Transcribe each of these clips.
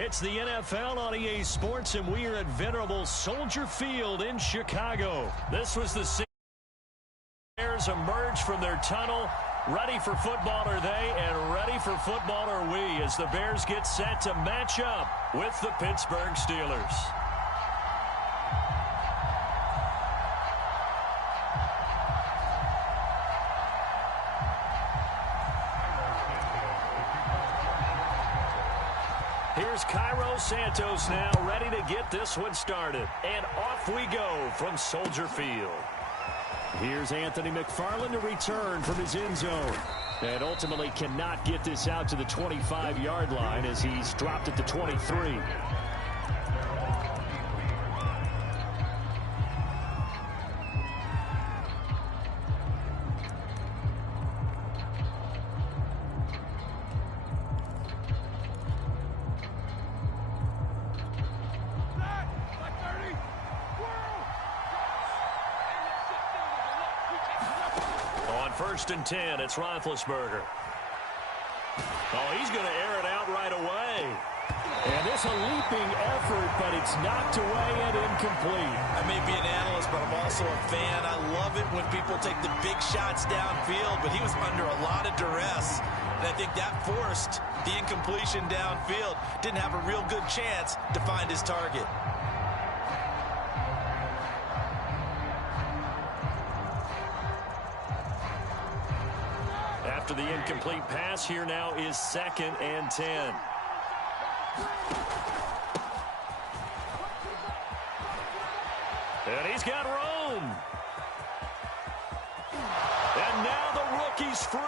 It's the NFL on EA Sports, and we are at venerable Soldier Field in Chicago. This was the scene. Bears emerge from their tunnel. Ready for football are they, and ready for football are we as the Bears get set to match up with the Pittsburgh Steelers. Here's Cairo Santos now ready to get this one started. And off we go from Soldier Field. Here's Anthony McFarland to return from his end zone. And ultimately cannot get this out to the 25-yard line as he's dropped at the 23. First and 10, it's Roethlisberger. Oh, he's going to air it out right away. And it's a leaping effort, but it's knocked away and incomplete. I may be an analyst, but I'm also a fan. I love it when people take the big shots downfield, but he was under a lot of duress. And I think that forced the incompletion downfield. Didn't have a real good chance to find his target. After the incomplete pass, here now is 2nd and 10. And he's got room. And now the rookie's free.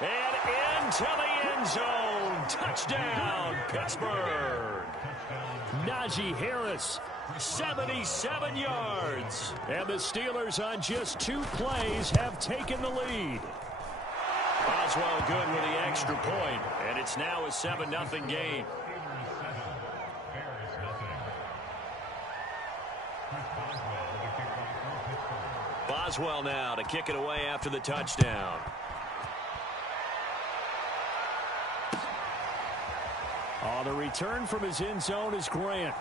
And into the end zone. Touchdown, Pittsburgh. Najee Harris, 77 yards. And the Steelers on just 2 plays have taken the lead. Boswell good with the extra point, and it's now a 7-0 game. Boswell now to kick it away after the touchdown. Oh, the return from his end zone is Grant.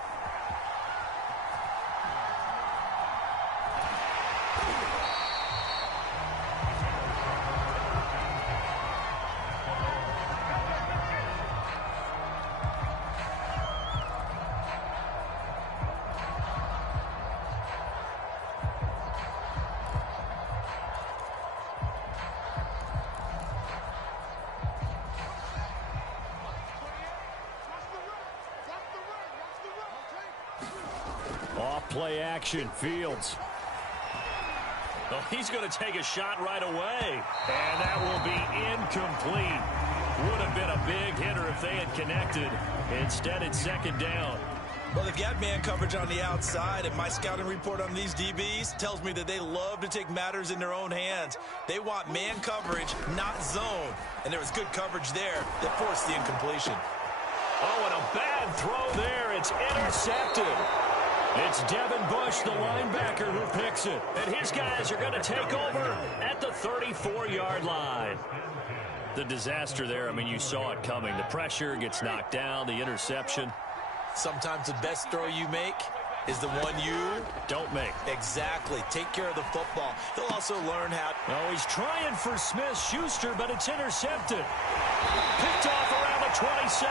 Play action, Fields. Oh, he's going to take a shot right away. And that will be incomplete. Would have been a big hitter if they had connected. Instead, it's 2nd down. Well, they've got man coverage on the outside, and my scouting report on these DBs tells me that they love to take matters in their own hands. They want man coverage, not zone. And there was good coverage there that forced the incompletion. Oh, and a bad throw there. It's intercepted. It's Devin Bush, the linebacker, who picks it. And his guys are going to take over at the 34-yard line. The disaster there, I mean, you saw it coming. The pressure gets knocked down, the interception. Sometimes the best throw you make is the one you don't make. Exactly. Take care of the football. He'll also learn how. Oh, he's trying for Smith-Schuster, but it's intercepted. Picked off around the 27.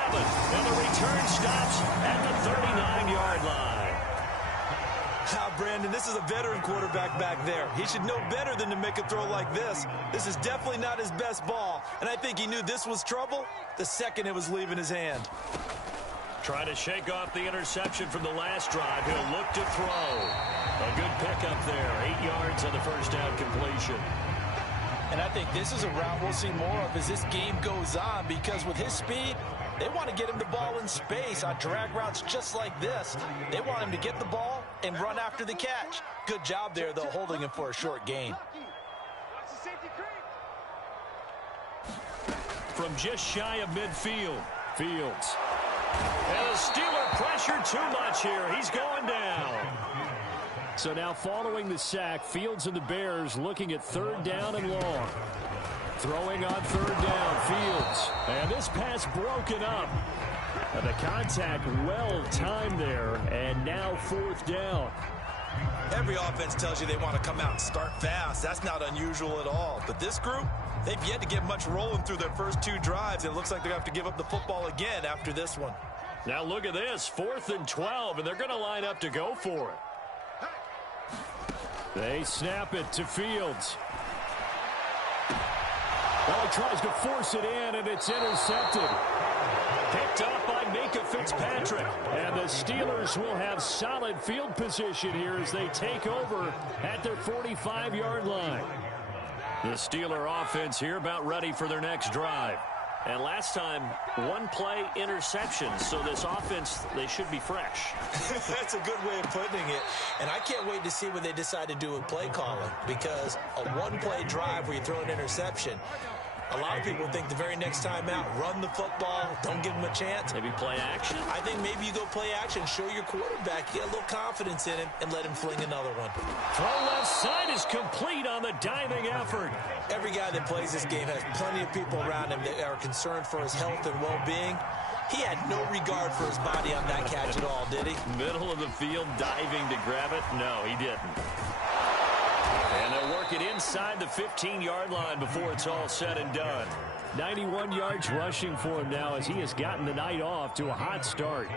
And the return stops at the 39-yard line. Brandon, this is a veteran quarterback back there. He should know better than to make a throw like this. This is definitely not his best ball, and I think he knew this was trouble the second it was leaving his hand. Trying to shake off the interception from the last drive. He'll look to throw. A good pickup there. 8 yards on the first down completion. And I think this is a route we'll see more of as this game goes on, because with his speed, they want to get him the ball in space on drag routes just like this. They want him to get the ball and run after the catch. Good job there, though, holding him for a short gain. From just shy of midfield, Fields. And the Steeler pressure too much here. He's going down. So now following the sack, Fields and the Bears looking at 3rd down and long. Throwing on 3rd down, Fields. And this pass broken up. The contact well timed there, and now 4th down. Every offense tells you they want to come out and start fast. That's not unusual at all. But this group, they've yet to get much rolling through their first 2 drives. It looks like they're going to have to give up the football again after this one. Now look at this, 4th and 12, and they're going to line up to go for it. They snap it to Fields. Well, he tries to force it in, and it's intercepted. Picked up by Micah Fitzpatrick. And the Steelers will have solid field position here as they take over at their 45-yard line. The Steeler offense here about ready for their next drive. And last time, 1-play interception. So this offense, they should be fresh. That's a good way of putting it. And I can't wait to see what they decide to do with play calling. Because a 1-play drive where you throw an interception, a lot of people think the very next time out, run the football, don't give them a chance. Maybe play action? I think maybe you go play action, show your quarterback, get a little confidence in him, and let him fling another one. Throw left side is complete on the diving effort. Every guy that plays this game has plenty of people around him that are concerned for his health and well-being. He had no regard for his body on that catch at all, did he? Middle of the field, diving to grab it? No, he didn't. And they'll work it inside the 15-yard line before it's all said and done. 91 yards rushing for him now as he has gotten the night off to a hot start.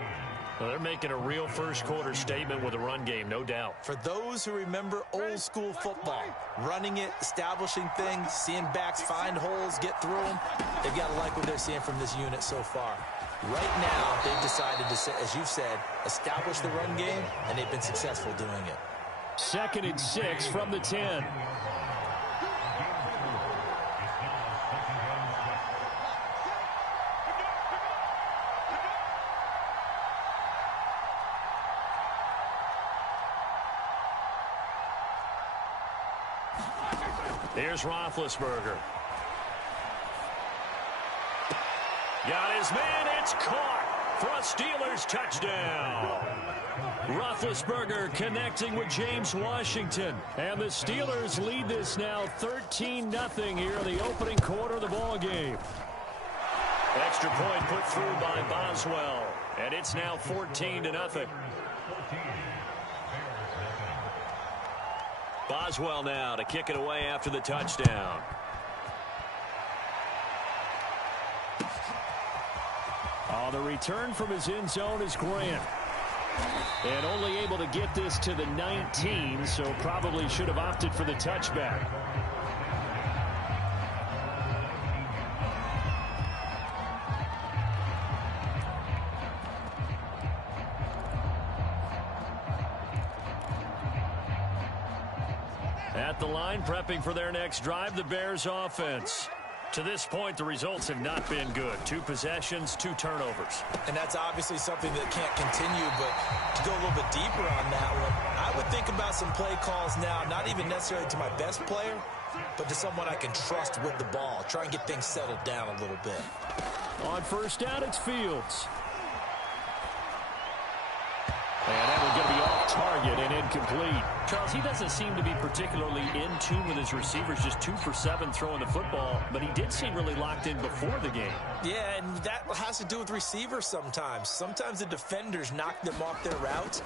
Well, they're making a real first-quarter statement with a run game, no doubt. For those who remember old-school football, running it, establishing things, seeing backs find holes, get through them, they've got to like what they're seeing from this unit so far. Right now, they've decided to, as you've said, establish the run game, and they've been successful doing it. 2nd and 6 from the 10. Here's Roethlisberger. Got his man. It's caught for a Steelers touchdown. Roethlisberger connecting with James Washington. And the Steelers lead this now 13-0 here in the opening quarter of the ball game. Extra point put through by Boswell. And it's now 14-0. Boswell now to kick it away after the touchdown. The return from his end zone is Grant. And only able to get this to the 19, so probably should have opted for the touchback. At the line, prepping for their next drive, the Bears offense. To this point, the results have not been good. 2 possessions, 2 turnovers. And that's obviously something that can't continue, but to go a little bit deeper on that one, I would think about some play calls now, not even necessarily to my best player, but to someone I can trust with the ball. Try and get things settled down a little bit. On first down, it's Fields. And that one's going to be off target and incomplete. Charles, he doesn't seem to be particularly in tune with his receivers, just 2 for 7 throwing the football, but he did seem really locked in before the game. Yeah, and that has to do with receivers sometimes. Sometimes the defenders knock them off their routes,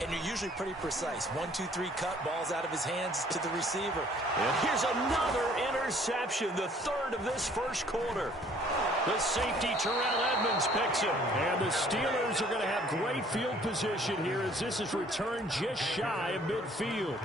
and you're usually pretty precise. 1, 2, 3 cut, balls out of his hands to the receiver. And here's another interception, the 3rd of this first quarter. The safety, Terrell Edmonds, picks him. And the Steelers are going to have great field position here as this is returned just shy of midfield.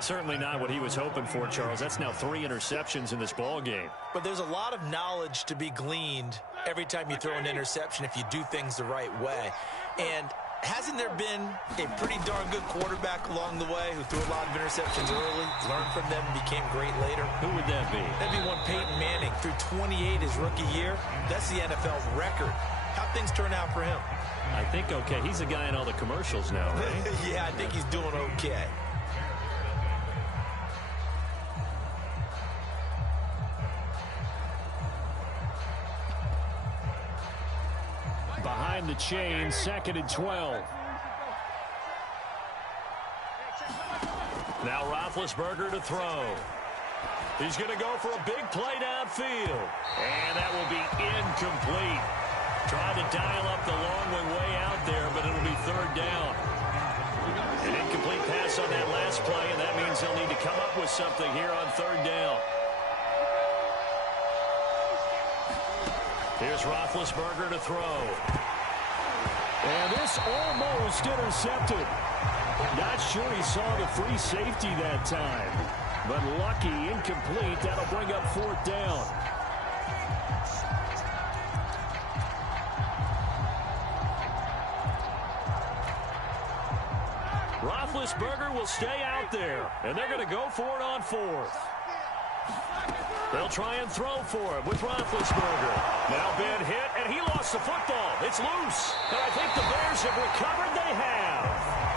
Certainly not what he was hoping for, Charles. That's now 3 interceptions in this ball game. But there's a lot of knowledge to be gleaned every time you throw an interception if you do things the right way. And hasn't there been a pretty darn good quarterback along the way who threw a lot of interceptions early, learned from them, and became great later? Who would that be? That'd be one Peyton Manning. Threw 28 his rookie year. That's the NFL record. How'd things turn out for him? I think okay. He's a guy in all the commercials now, right? Yeah, I think he's doing okay. Behind the chain, 2nd and 12. Now Roethlisberger to throw. He's going to go for a big play downfield. And that will be incomplete. Tried to dial up the long one way out there, but it'll be third down. An incomplete pass on that last play, and that means they'll need to come up with something here on third down. Here's Roethlisberger to throw. And this almost intercepted. Not sure he saw the free safety that time. But lucky, incomplete. That'll bring up fourth down. Roethlisberger will stay out there, and they're going to go for it on fourth. They'll try and throw for it with Roethlisberger. Now Ben hit, and he lost the football. It's loose. And I think the Bears have recovered. They have.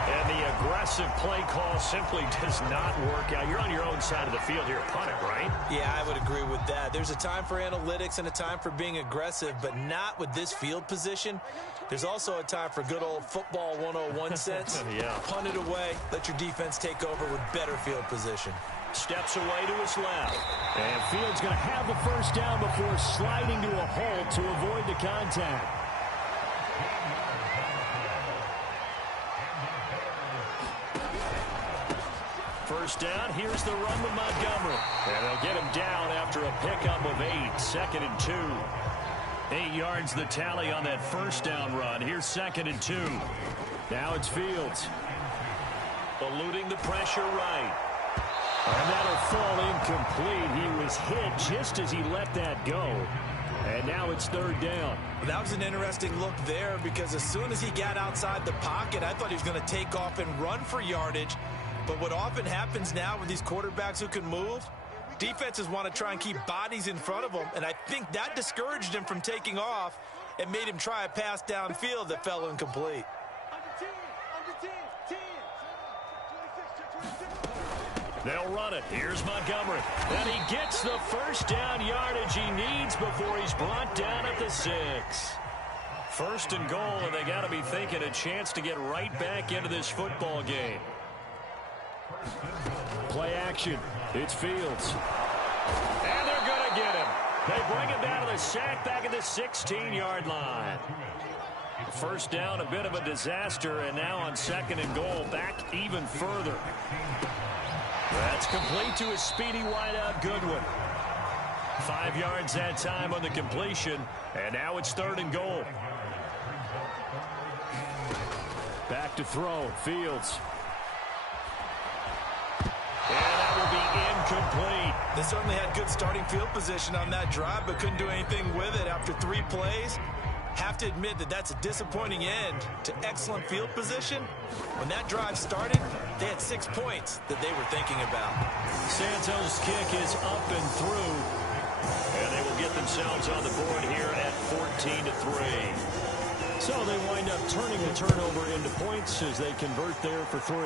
And the aggressive play call simply does not work out. You're on your own side of the field here. Punt it, right? Yeah, I would agree with that. There's a time for analytics and a time for being aggressive, but not with this field position. There's also a time for good old football 101 sense. Yeah. Punt it away. Let your defense take over with better field position. Steps away to his left. And Fields going to have the first down before sliding to a halt to avoid the contact. First down, here's the run with Montgomery. And they'll get him down after a pickup of 8, 2nd and 2. 8 yards the tally on that first down run. Here's 2nd and 2. Now it's Fields. Eluding the pressure right. And that'll fall incomplete. He was hit just as he let that go. And now it's third down. That was an interesting look there because as soon as he got outside the pocket, I thought he was going to take off and run for yardage. But what often happens now with these quarterbacks who can move, defenses want to try and keep bodies in front of them, and I think that discouraged him from taking off and made him try a pass downfield that fell incomplete. They'll run it. Here's Montgomery. And he gets the first down yardage he needs before he's brought down at the 6. First and goal, and they got to be thinking a chance to get right back into this football game. Play action. It's Fields. And they're going to get him. They bring him down to the sack back at the 16-yard line. First down, a bit of a disaster, and now on 2nd and goal, back even further. That's complete to his speedy wideout Goodwin. 5 yards that time on the completion, and now it's 3rd and goal. Back to throw, Fields. And that will be incomplete. They certainly had good starting field position on that drive, but couldn't do anything with it after 3 plays. Have to admit that that's a disappointing end to excellent field position. When that drive started, they had 6 points that they were thinking about. Santos' kick is up and through, and they will get themselves on the board here at 14-3. So they wind up turning the turnover into points as they convert there for 3.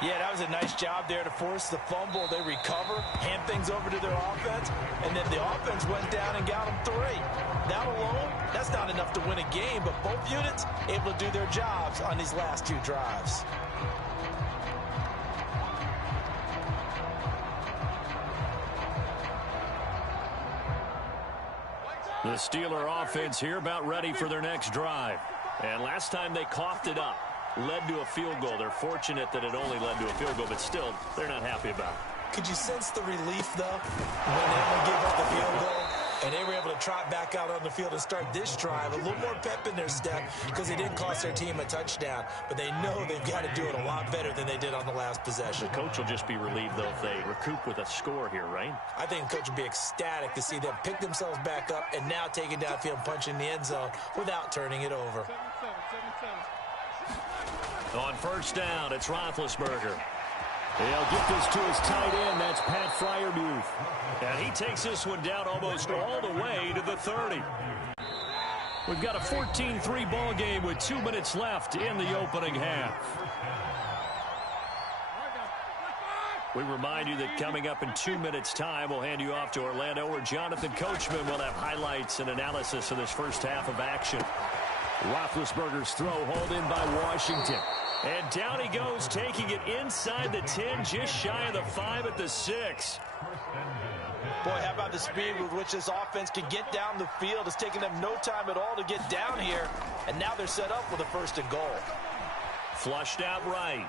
Yeah, that was a nice job there to force the fumble. They recover, hand things over to their offense, and then the offense went down and got them 3. That alone, that's not enough to win a game, but both units able to do their jobs on these last 2 drives. The Steeler offense here about ready for their next drive. And last time they coughed it up, led to a field goal. They're fortunate that it only led to a field goal, but still, they're not happy about it. Could you sense the relief, though, when they only gave up the field goal and they were able to trot back out on the field and start this drive? A little more pep in their step because they didn't cost their team a touchdown, but they know they've got to do it a lot better than they did on the last possession. The coach will just be relieved, though, if they recoup with a score here, right? I think the coach would be ecstatic to see them pick themselves back up and now take it downfield and punch in the end zone without turning it over. On first down, it's Roethlisberger. He'll get this to his tight end. That's Pat Freiermuth. And he takes this one down almost all the way to the 30. We've got a 14-3 ball game with 2 minutes left in the opening half. We remind you that coming up in 2 minutes' time, we'll hand you off to Orlando, where Jonathan Coachman will have highlights and analysis of this first half of action. Roethlisberger's throw hauled in by Washington. And down he goes, taking it inside the 10, just shy of the 5 at the 6. Boy, how about the speed with which this offense can get down the field? It's taking them no time at all to get down here. And now they're set up with a 1st and goal. Flushed out right.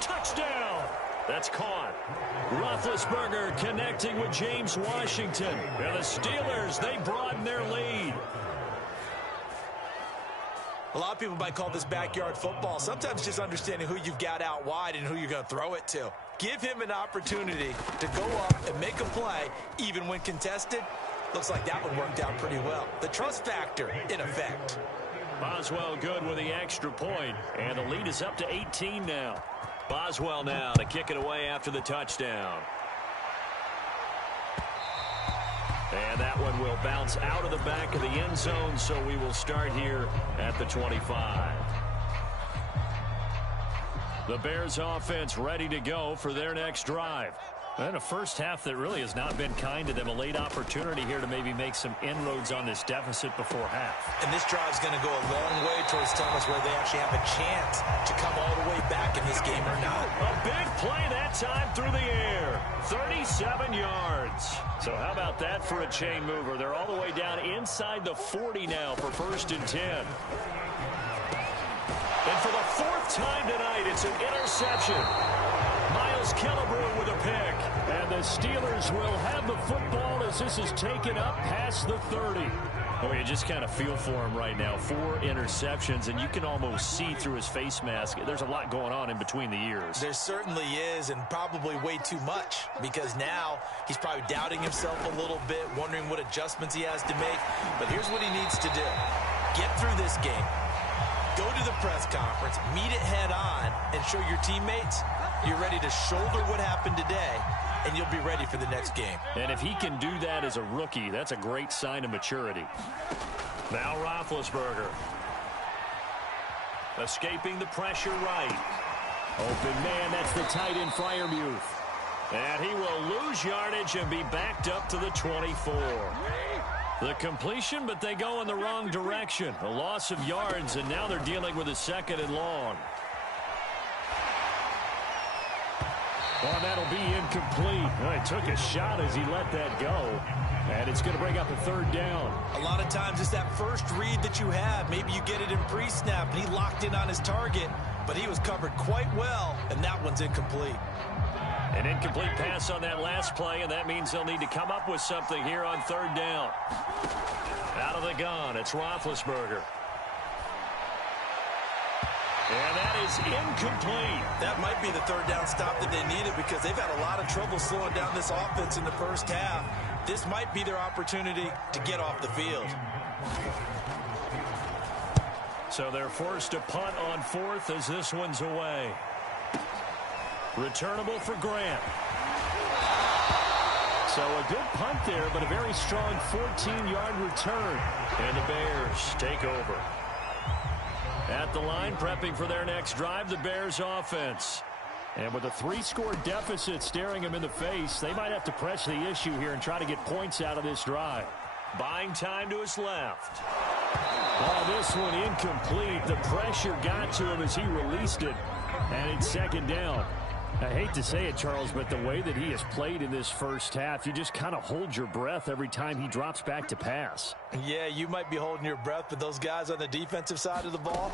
Touchdown! That's caught. Roethlisberger connecting with James Washington. And the Steelers, they broaden their lead. A lot of people might call this backyard football. Sometimes just understanding who you've got out wide and who you're going to throw it to. Give him an opportunity to go up and make a play, even when contested. Looks like that one worked out pretty well. The trust factor in effect. Boswell good with the extra point, and the lead is up to 18 now. Boswell now to kick it away after the touchdown. And that one will bounce out of the back of the end zone, so we will start here at the 25. The Bears offense ready to go for their next drive. And a first half that really has not been kind to them. A late opportunity here to maybe make some inroads on this deficit before half. And this drive is going to go a long way towards telling us whether they actually have a chance to come all the way back in this game or not. A big play that time through the air. 37 yards. So how about that for a chain mover? They're all the way down inside the 40 now for 1st and 10. And for the 4th time tonight, it's an interception. Miles Killebrew with a pick. And the Steelers will have the football as this is taken up past the 30. Oh, you just kind of feel for him right now. 4 interceptions, and you can almost see through his face mask. There's a lot going on in between the ears. There certainly is, and probably way too much, because now he's probably doubting himself a little bit, wondering what adjustments he has to make. But here's what he needs to do. Get through this game. Go to the press conference, meet it head on, and show your teammates you're ready to shoulder what happened today, and you'll be ready for the next game. And if he can do that as a rookie, that's a great sign of maturity. Now Roethlisberger. Escaping the pressure right. Open man, that's the tight end Freiermuth. And he will lose yardage and be backed up to the 24. The completion, but they go in the wrong direction. A loss of yards, and now they're dealing with a 2nd and long. Oh, that'll be incomplete. Well, he took a shot as he let that go. And it's going to bring up a 3rd down. A lot of times it's that first read that you have. Maybe you get it in pre-snap, and he locked in on his target, but he was covered quite well, and that one's incomplete. An incomplete pass on that last play, and that means they'll need to come up with something here on 3rd down. Out of the gun, it's Roethlisberger. And that is incomplete. That might be the 3rd down stop that they needed, because they've had a lot of trouble slowing down this offense in the first half. This might be their opportunity to get off the field. So they're forced to punt on 4th as this one's away. Returnable for Grant. So a good punt there, but a very strong 14-yard return. And the Bears take over. At the line, prepping for their next drive, the Bears offense. And with a 3-score deficit staring them in the face, they might have to press the issue here and try to get points out of this drive. Buying time to his left. Oh, this one incomplete. The pressure got to him as he released it. And it's 2nd down. I hate to say it, Charles, but the way that he has played in this first half, you just kind of hold your breath every time he drops back to pass. Yeah, you might be holding your breath, but those guys on the defensive side of the ball,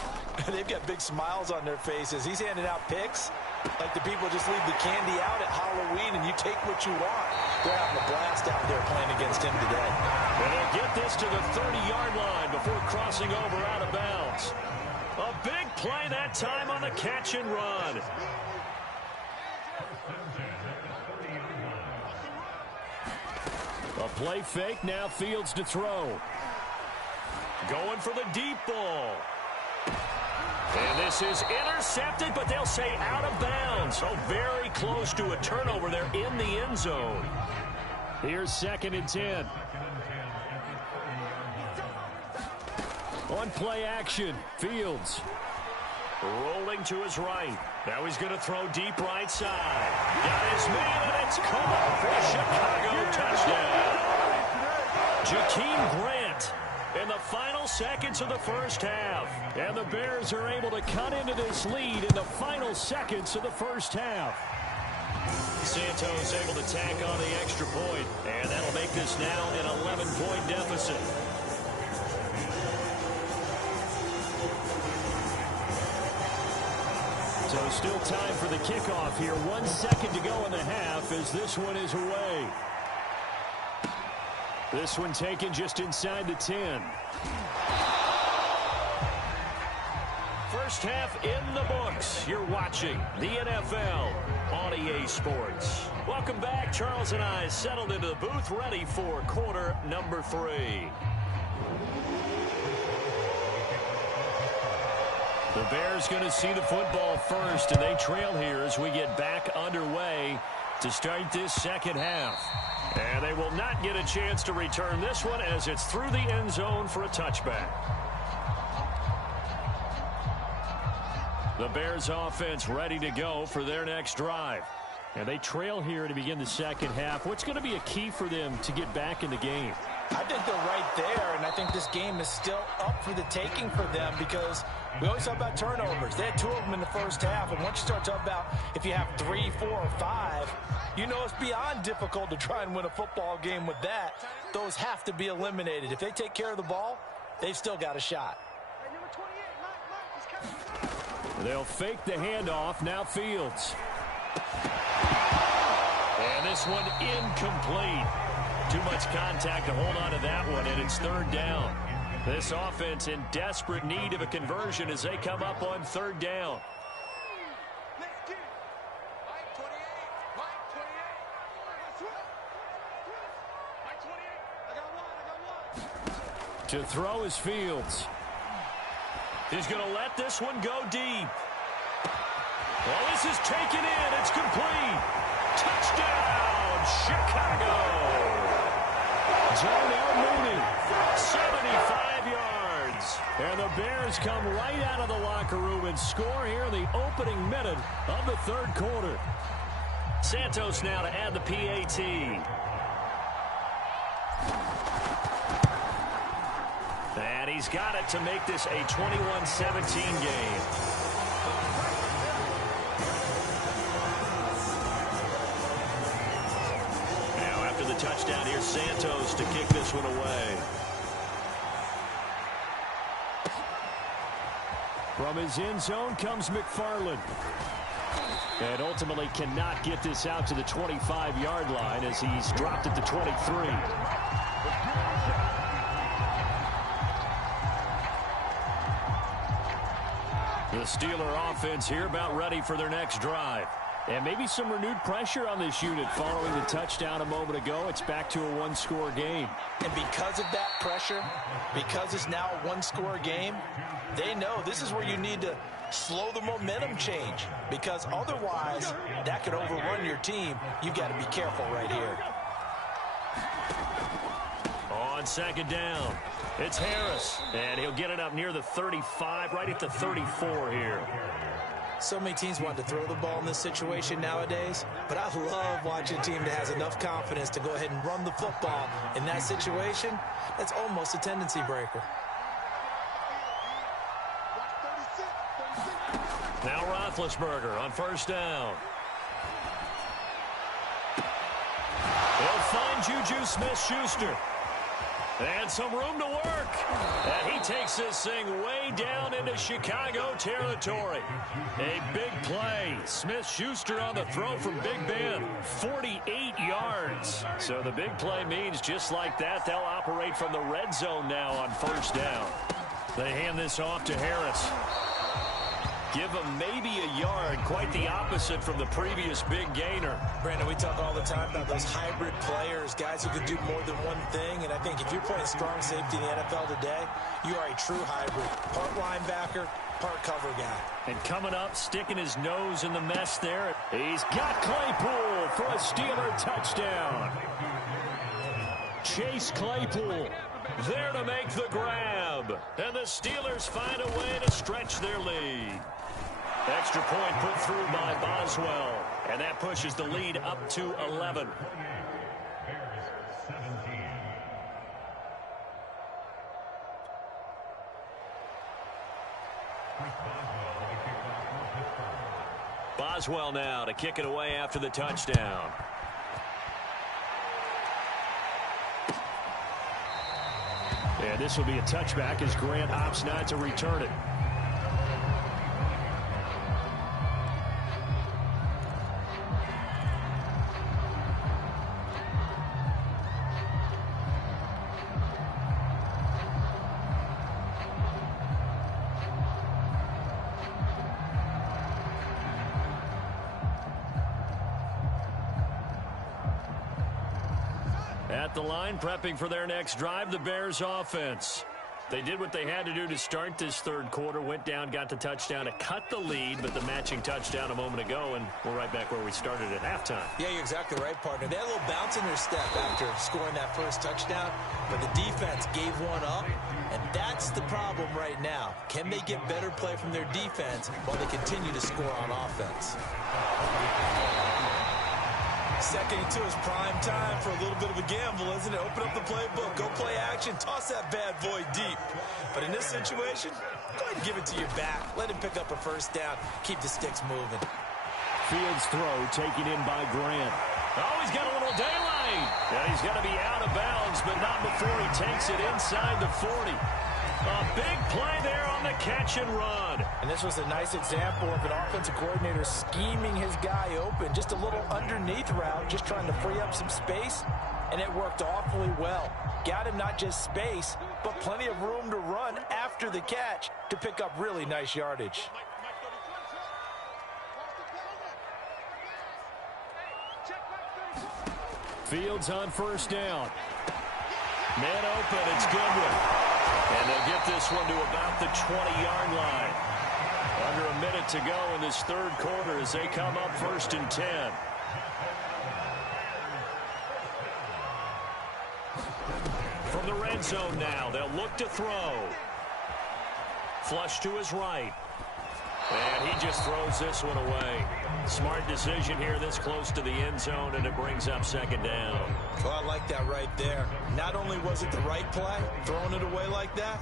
they've got big smiles on their faces. He's handing out picks like the people just leave the candy out at Halloween and you take what you want. They're having a blast out there playing against him today. And they'll get this to the 30-yard line before crossing over out of bounds. A big play that time on the catch and run. A play fake, now Fields to throw. Going for the deep ball. And this is intercepted, but they'll say out of bounds. So very close to a turnover there in the end zone. Here's 2nd and 10. On play action, Fields. Rolling to his right. Now he's going to throw deep right side. Got his man, and it's caught for a Chicago touchdown. Jakeem Grant in the final seconds of the first half. And the Bears are able to cut into this lead in the final seconds of the first half. Santos able to tack on the extra point, and that'll make this now an 11-point deficit. So still time for the kickoff here. 1 second to go in the half as this one is away. This one taken just inside the 10. First half in the books. You're watching the NFL on EA Sports. Welcome back. Charles and I settled into the booth ready for quarter number 3. The Bears going to see the football first, and they trail here as we get back underway to start this second half. And they will not get a chance to return this one as it's through the end zone for a touchback. The Bears offense ready to go for their next drive. And they trail here to begin the second half. What's going to be a key for them to get back in the game? I think they're right there, and I think this game is still up for the taking for them because we always talk about turnovers. They had 2 of them in the first half, and once you start talking about if you have 3, 4, or 5, you know it's beyond difficult to try and win a football game with that. Those have to be eliminated. If they take care of the ball, they've still got a shot. They'll fake the handoff. Now Fields. And this one incomplete. Too much contact to hold on to that one, and it's third down. This offense in desperate need of a conversion as they come up on third down. To throw is Fields. He's going to let this one go deep. Well, this is taken in. It's complete. Touchdown, Chicago. Darnell Mooney, 75 yards. And the Bears come right out of the locker room and score here in the opening minute of the third quarter. Santos now to add the PAT. And he's got it to make this a 21-17 game. Now after the touchdown, here's Santos to kick this one away. From his end zone comes McFarland. And ultimately cannot get this out to the 25-yard line as he's dropped at the 23. The Steeler offense here about ready for their next drive. And maybe some renewed pressure on this unit following the touchdown a moment ago. It's back to a one-score game. And because of that pressure, because it's now a one-score game, they know this is where you need to slow the momentum change. Because otherwise, that could overrun your team. You've got to be careful right here. On second down, it's Harris. And he'll get it up near the 35, right at the 34 here. So many teams want to throw the ball in this situation nowadays, but I love watching a team that has enough confidence to go ahead and run the football. In that situation, that's almost a tendency breaker. Now Roethlisberger on first down. He'll find Juju Smith-Schuster. And some room to work. And he takes this thing way down into Chicago territory. A big play. Smith-Schuster on the throw from Big Ben. 48 yards. So the big play means just like that, they'll operate from the red zone now on first down. They hand this off to Harris. Give him maybe a yard, quite the opposite from the previous big gainer. Brandon, we talk all the time about those hybrid players, guys who can do more than one thing. And I think if you're playing strong safety in the NFL today, you are a true hybrid. Part linebacker, part cover guy. And coming up, sticking his nose in the mess there. He's got Claypool for a Steeler touchdown. Chase Claypool there to make the grab. And the Steelers find a way to stretch their lead. Extra point put through by Boswell. And that pushes the lead up to 11. as well now to kick it away after the touchdown. And this will be a touchback as Grant opts not to return it. At the line, prepping for their next drive, the Bears offense. They did what they had to do to start this third quarter, went down, got the touchdown to cut the lead, but the matching touchdown a moment ago, and we're right back where we started at halftime. Yeah, you're exactly right, partner. They had a little bounce in their step after scoring that first touchdown, but the defense gave one up, and that's the problem right now. Can they get better play from their defense while they continue to score on offense? Second and 2 is prime time for a little bit of a gamble, isn't it? Open up the playbook, go play action, toss that bad boy deep. But in this situation, go ahead and give it to your back. Let him pick up a first down, keep the sticks moving. Fields throw taken in by Grant. Oh, he's got a little daylight. Yeah, he's got to be out of bounds, but not before he takes it inside the 40. A big play there on the catch and run. And this was a nice example of an offensive coordinator scheming his guy open. Just a little underneath route, just trying to free up some space, and it worked awfully well. Got him not just space, but plenty of room to run after the catch to pick up really nice yardage. Fields on first down. Man open, it's Goodwin. And they'll get this one to about the 20-yard line. Under a minute to go in this third quarter as they come up 1st and 10. From the red zone now, they'll look to throw. Flush to his right. And he just throws this one away. Smart decision here this close to the end zone, and it brings up 2nd down. Well, I like that right there. Not only was it the right play, throwing it away like that,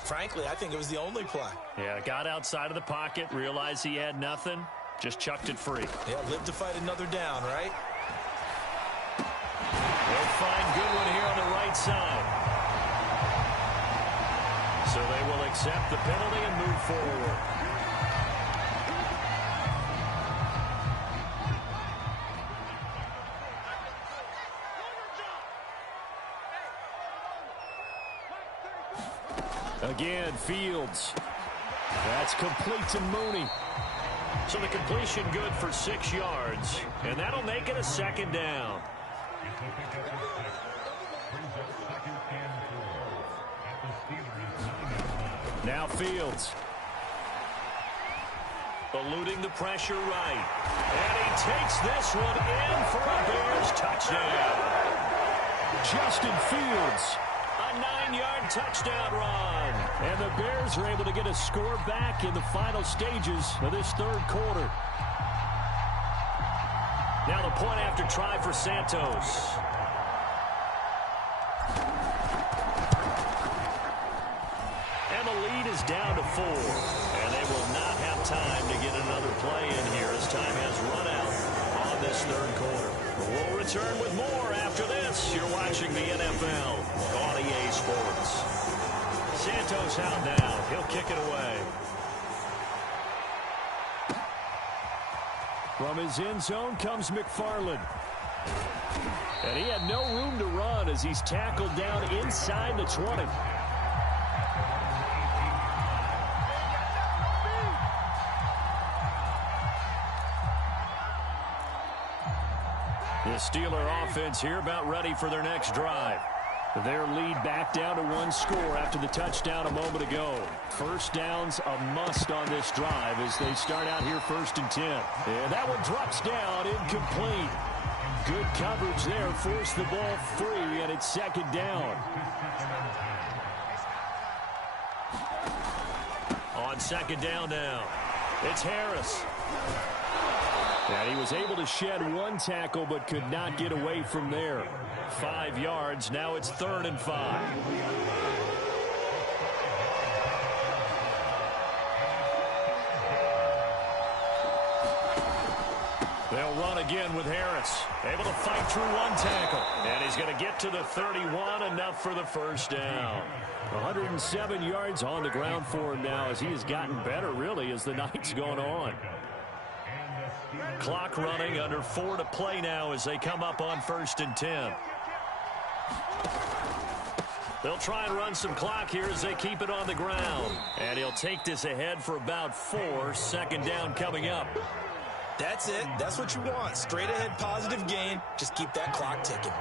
frankly, I think it was the only play. Yeah, got outside of the pocket, realized he had nothing, just chucked it free. Yeah, live to fight another down, right? They'll find Goodwin here on the right side. So they will accept the penalty and move forward. Again, Fields. That's complete to Mooney. So the completion good for 6 yards, and that'll make it a 2nd down. Now Fields. Eluding the pressure right. And he takes this one in for a Bears touchdown. Justin Fields. A 9-yard touchdown run. And the Bears are able to get a score back in the final stages of this third quarter. Now the point after try for Santos. And the lead is down to 4. And they will not have time to get another play in here as time has run out on this third quarter. We'll return with more after this. You're watching the NFL on EA Sports. Santos out now. He'll kick it away. From his end zone comes McFarland. And he had no room to run as he's tackled down inside the 20. The Steeler offense here about ready for their next drive. Their lead back down to 1 score after the touchdown a moment ago. First down's a must on this drive as they start out here 1st and 10. And that one drops down, incomplete. Good coverage there, forced the ball free, and it's 2nd down. On 2nd down now, it's Harris. And he was able to shed 1 tackle but could not get away from there. 5 yards, now it's 3rd and 5. again with Harris. Able to fight through one tackle. And he's going to get to the 31, enough for the first down. 107 yards on the ground for him now as he has gotten better, really, as the night's gone on. Clock running, under 4 to play now as they come up on 1st and 10. They'll try and run some clock here as they keep it on the ground. And he'll take this ahead for about 4. 2nd down coming up. That's it. That's what you want. Straight ahead positive gain. Just keep that clock ticking.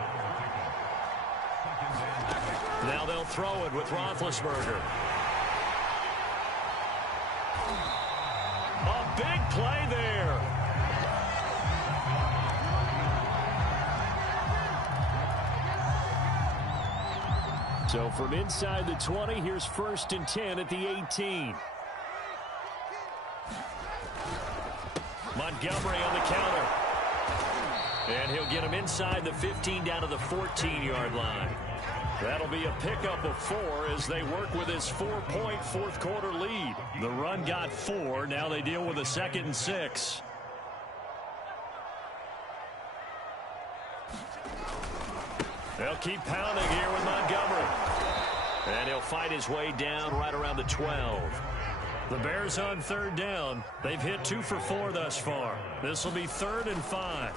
Now they'll throw it with Roethlisberger. A big play there. So from inside the 20, here's 1st and 10 at the 18. Montgomery on the counter. And he'll get him inside the 15 down to the 14-yard line. That'll be a pickup of 4 as they work with his 4-point fourth-quarter lead. The run got 4. Now they deal with a 2nd and 6. They'll keep pounding here with Montgomery. And he'll fight his way down right around the 12. The Bears on 3rd down. They've hit 2 for 4 thus far. This will be 3rd and 5.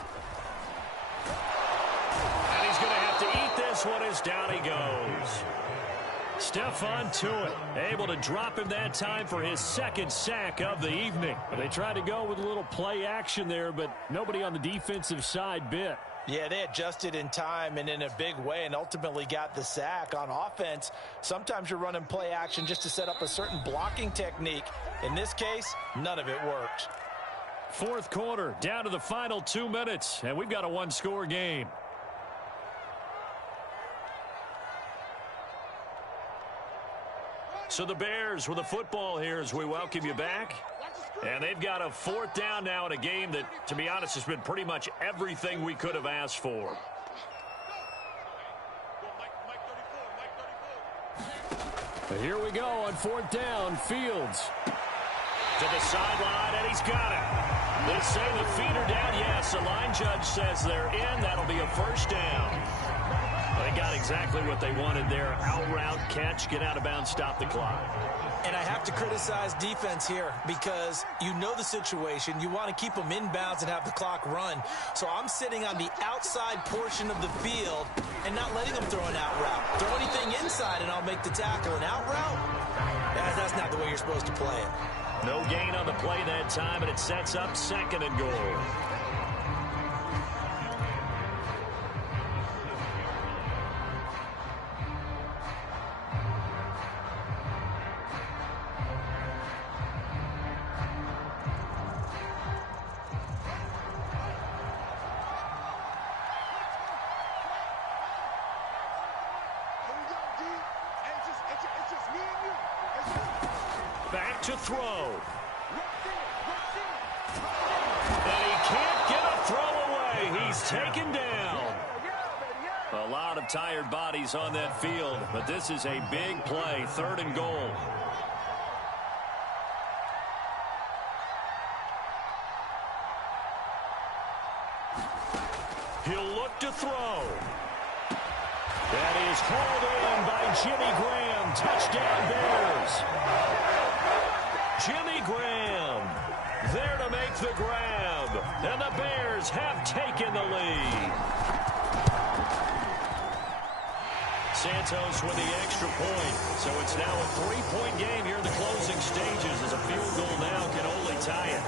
And he's going to have to eat this one as down he goes. Stephon Tuitt able to drop him that time for his 2nd sack of the evening. They tried to go with a little play action there, but nobody on the defensive side bit. Yeah, they adjusted in time and in a big way and ultimately got the sack. On offense, sometimes you're running play action just to set up a certain blocking technique. In this case, none of it worked. 4th quarter, down to the final 2 minutes, and we've got a 1-score game. So the Bears with the football here as we welcome you back. And they've got a 4th down now in a game that, to be honest, has been pretty much everything we could have asked for. Here we go on 4th down. Fields. To the sideline, and he's got it. They say the feet are down. Yes, the line judge says they're in. That'll be a 1st down. They got exactly what they wanted there. Out route, catch, get out of bounds, stop the clock. And I have to criticize defense here because you know the situation. You want to keep them in bounds and have the clock run. So I'm sitting on the outside portion of the field and not letting them throw an out route. Throw anything inside and I'll make the tackle. An out route? That's not the way you're supposed to play it. No gain on the play that time, and it sets up 2nd and goal. Back to throw. And he can't get a throw away. He's taken down. A lot of tired bodies on that field, but this is a big play. 3rd and goal. He'll look to throw. That is hauled in by Jimmy Graham. Touchdown Bears. Jimmy Graham there to make the grab. And the Bears have taken the lead. Santos with the extra point. So it's now a 3-point game here in the closing stages as a field goal now can only tie it.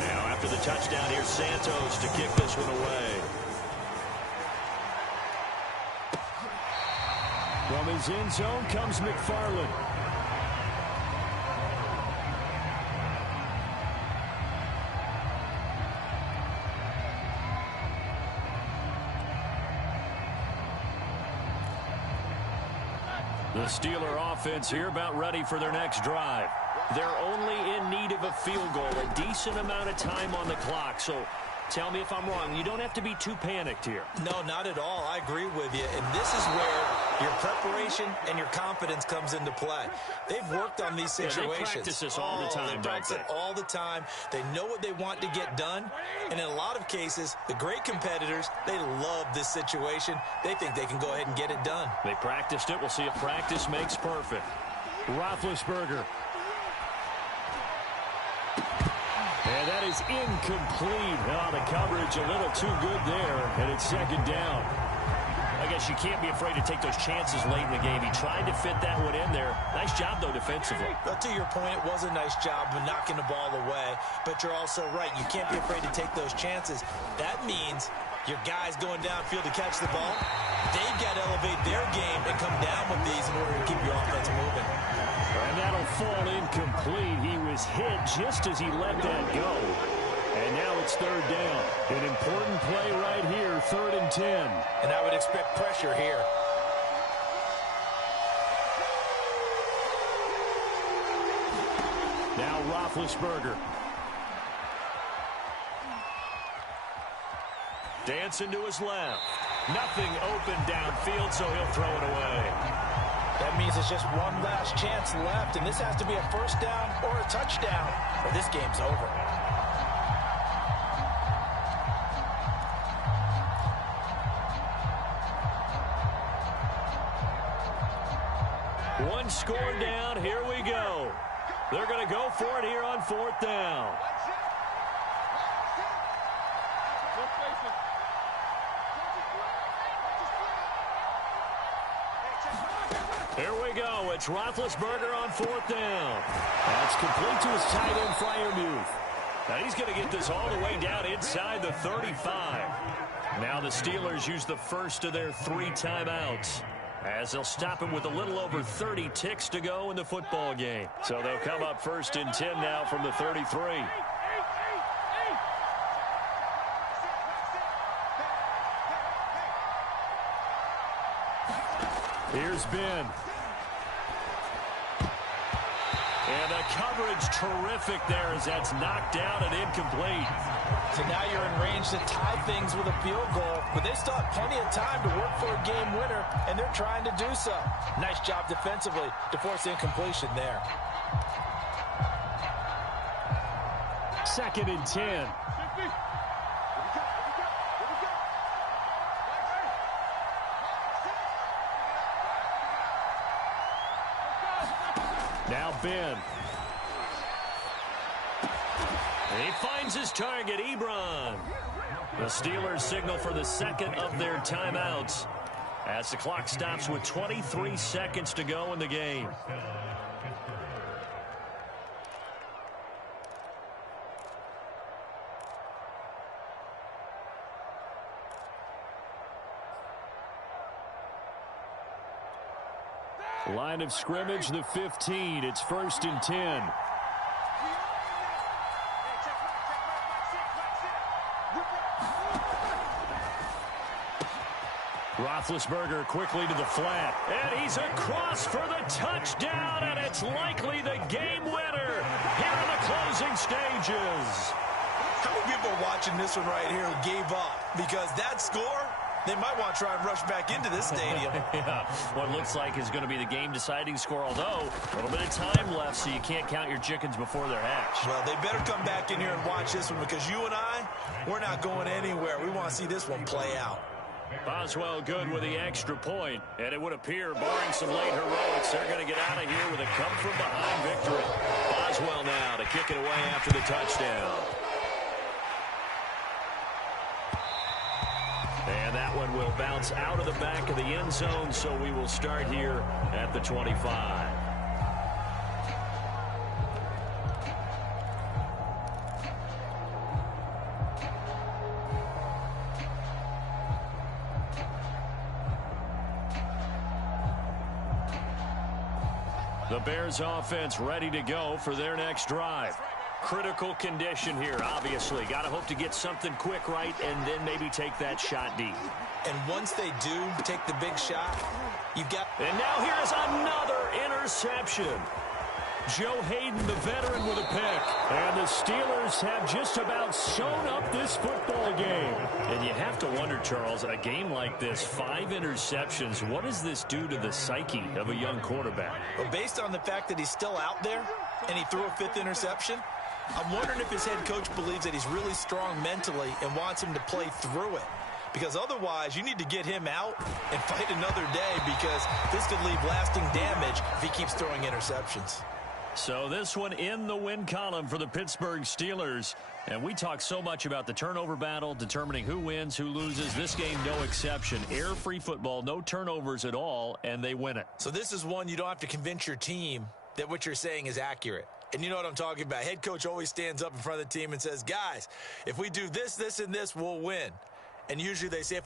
Now after the touchdown, here's Santos to kick this one away. From his end zone comes McFarland. The Steeler offense here about ready for their next drive. They're only in need of a field goal, a decent amount of time on the clock. So tell me if I'm wrong. You don't have to be too panicked here. No, not at all. I agree with you. And this is where Your preparation and your confidence comes into play. They've worked on these situations. Yeah, they practice this all the time, they practice it all the time. They know what they want to get done. And in a lot of cases, the great competitors, they love this situation. They think they can go ahead and get it done. They practiced it. We'll see if practice makes perfect. Roethlisberger. And that is incomplete. Oh, the coverage a little too good there, and it's second down. I guess you can't be afraid to take those chances late in the game. He tried to fit that one in there. Nice job, though, defensively. But to your point, it was a nice job of knocking the ball away. But you're also right. You can't be afraid to take those chances. That means your guys going downfield to catch the ball, they've got to elevate their game and come down with these in order to keep your offense moving. And that'll fall incomplete. He was hit just as he let that go. And now it's third down. An important play right here, 3rd and 10. And I would expect pressure here. Now Roethlisberger. Dancing to his left. Nothing open downfield, so he'll throw it away. That means it's just one last chance left, and this has to be a first down or a touchdown, or this game's over. One score down, here we go. They're going to go for it here on 4th down. Here we go. It's Roethlisberger on 4th down. That's complete to his tight end, Freiermuth. Now he's going to get this all the way down inside the 35. Now the Steelers use the first of their 3 timeouts, as they'll stop him with a little over 30 ticks to go in the football game. So they'll come up 1st and 10 now from the 33. Here's Ben. And the coverage terrific there as that's knocked down and incomplete. So now you're in range to tie things with a field goal, but they still have plenty of time to work for a game winner, and they're trying to do so. Nice job defensively to force incompletion there. 2nd and 10. Now Ben. He finds his target, Ebron. The Steelers signal for the second of their timeouts as the clock stops with 23 seconds to go in the game. Line of scrimmage, the 15. It's 1st and 10. Roethlisberger quickly to the flat. And he's across for the touchdown, and it's likely the game winner here in the closing stages. How many people are watching this one right here who gave up? Because that score, they might want to try and rush back into this stadium. Yeah, what looks like is going to be the game-deciding score, although a little bit of time left, so you can't count your chickens before they're hatched. Well, they better come back in here and watch this one, because you and I, we're not going anywhere. We want to see this one play out. Boswell good with the extra point, and it would appear, barring some late heroics, they're going to get out of here with a come-from-behind victory. Boswell now to kick it away after the touchdown. And that one will bounce out of the back of the end zone, so we will start here at the 25. The Bears offense ready to go for their next drive. Critical condition here, obviously. Got to hope to get something quick right and then maybe take that shot deep. And once they do take the big shot, you've got... And now here's another interception. Joe Hayden, the veteran, with a pick. And the Steelers have just about sewn up this football game. And you have to wonder, Charles, a game like this, 5 interceptions, what does this do to the psyche of a young quarterback? Well, based on the fact that he's still out there and he threw a 5th interception, I'm wondering if his head coach believes that he's really strong mentally and wants him to play through it. Because otherwise, you need to get him out and fight another day, because this could leave lasting damage if he keeps throwing interceptions. So this one in the win column for the Pittsburgh Steelers. And we talk so much about the turnover battle, determining who wins, who loses. This game, no exception. Air-free football, no turnovers at all, and they win it. So this is one you don't have to convince your team that what you're saying is accurate. And you know what I'm talking about. Head coach always stands up in front of the team and says, guys, if we do this, this, and this, we'll win. And usually they say,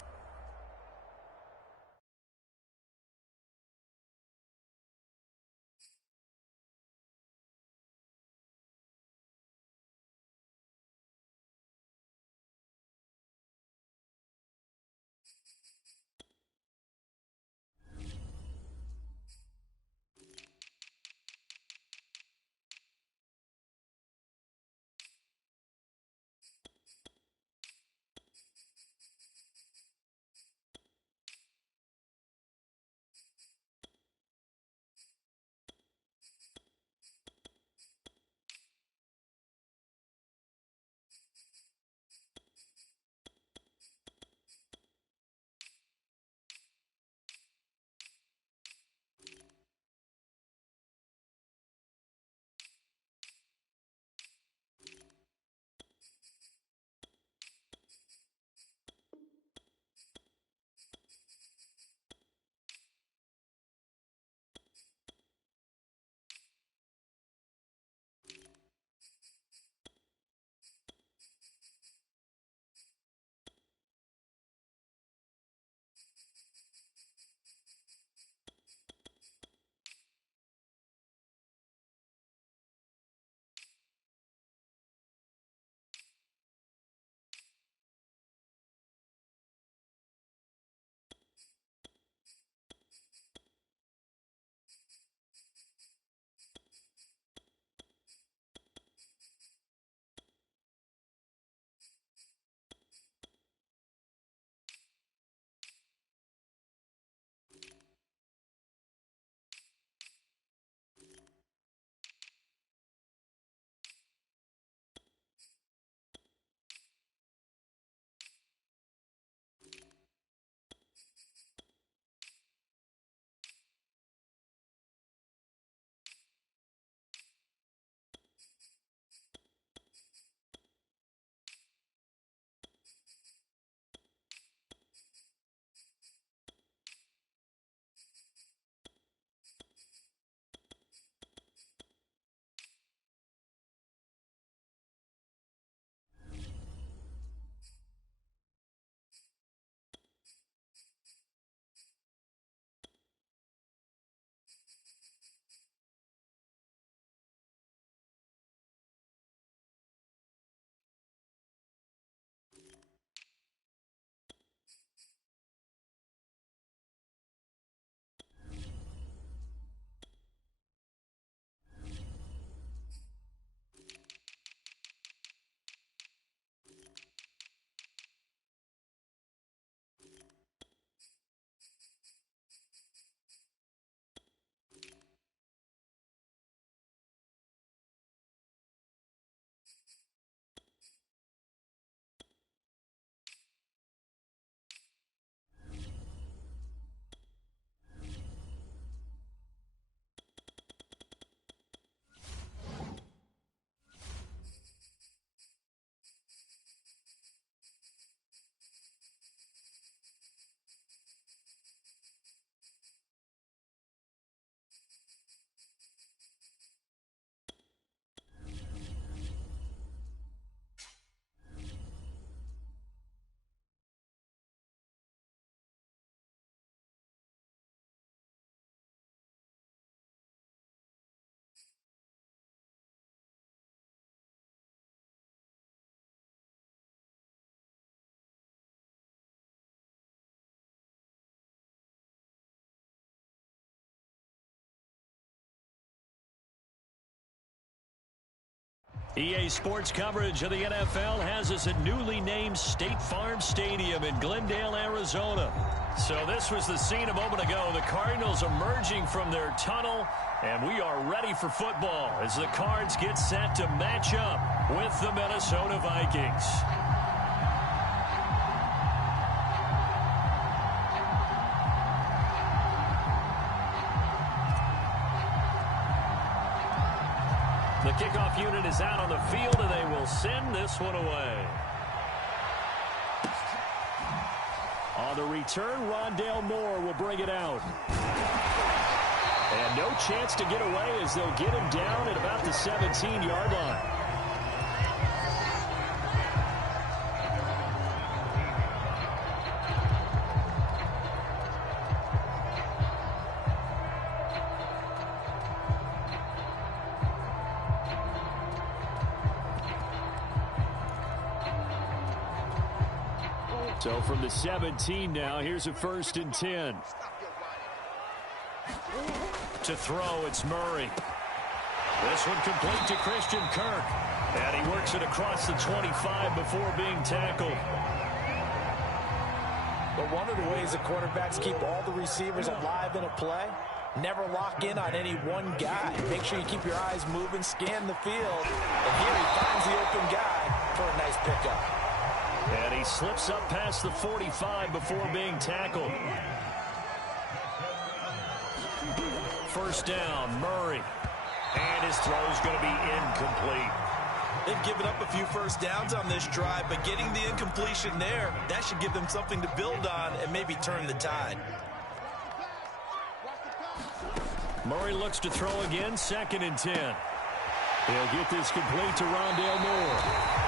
EA Sports coverage of the NFL has us at newly named State Farm Stadium in Glendale, Arizona. So this was the scene a moment ago. The Cardinals emerging from their tunnel, and we are ready for football as the Cards get set to match up with the Minnesota Vikings. The kickoff unit is out on the field, and they will send this one away. On the return, Rondale Moore will bring it out. And no chance to get away as they'll get him down at about the 17-yard line. So from the 17 now, here's a 1st and 10. To throw, it's Murray. This one complete to Christian Kirk. And he works it across the 25 before being tackled. But one of the ways the quarterbacks keep all the receivers alive in a play, never lock in on any one guy. Make sure you keep your eyes moving, scan the field. And here he finds the open guy for a nice pickup. And he slips up past the 45 before being tackled. 1st down, Murray. And his throw's going to be incomplete. They've given up a few 1st downs on this drive, but getting the incompletion there, that should give them something to build on and maybe turn the tide. Murray looks to throw again, 2nd and 10. He'll get this complete to Rondale Moore.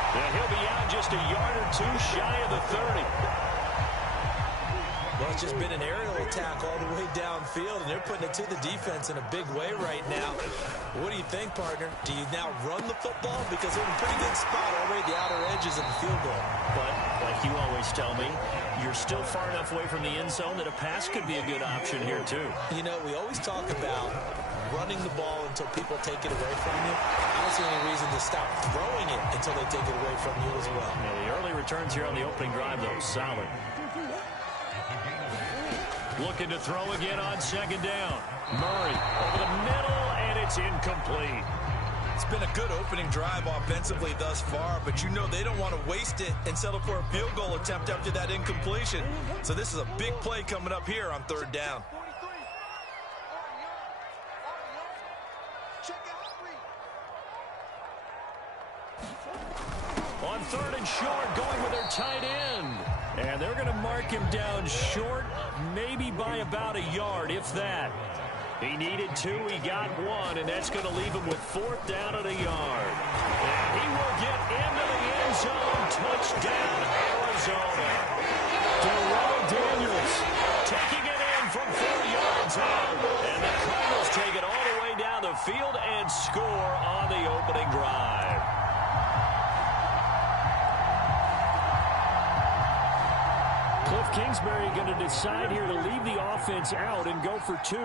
And he'll be out just a yard or two shy of the 30. Well, it's just been an aerial attack all the way downfield, and they're putting it to the defense in a big way right now. What do you think, partner? Do you now run the football? Because they're in a pretty good spot already at the outer edges of the field goal. But, like you always tell me, you're still far enough away from the end zone that a pass could be a good option here, too. You know, we always talk about running the ball until people take it away from you. I don't see any reason to stop throwing it until they take it away from you as well. Yeah, the early returns here on the opening drive, though, solid. Looking to throw again on 2nd down. Murray over the middle, and it's incomplete. It's been a good opening drive offensively thus far, but you know they don't want to waste it and settle for a field goal attempt after that incompletion. So this is a big play coming up here on 3rd down. On 3rd and short, going with their tight end. And they're going to mark him down short, maybe by about a yard, if that. He needed 2, he got 1, and that's going to leave him with 4th down at a yard. And he will get into the end zone. Touchdown, Arizona. Darrell Daniels taking it in from 4 yards out. And the Cardinals take it all the way down the field and score on the opening drive. Cliff Kingsbury going to decide here to leave the offense out and go for 2.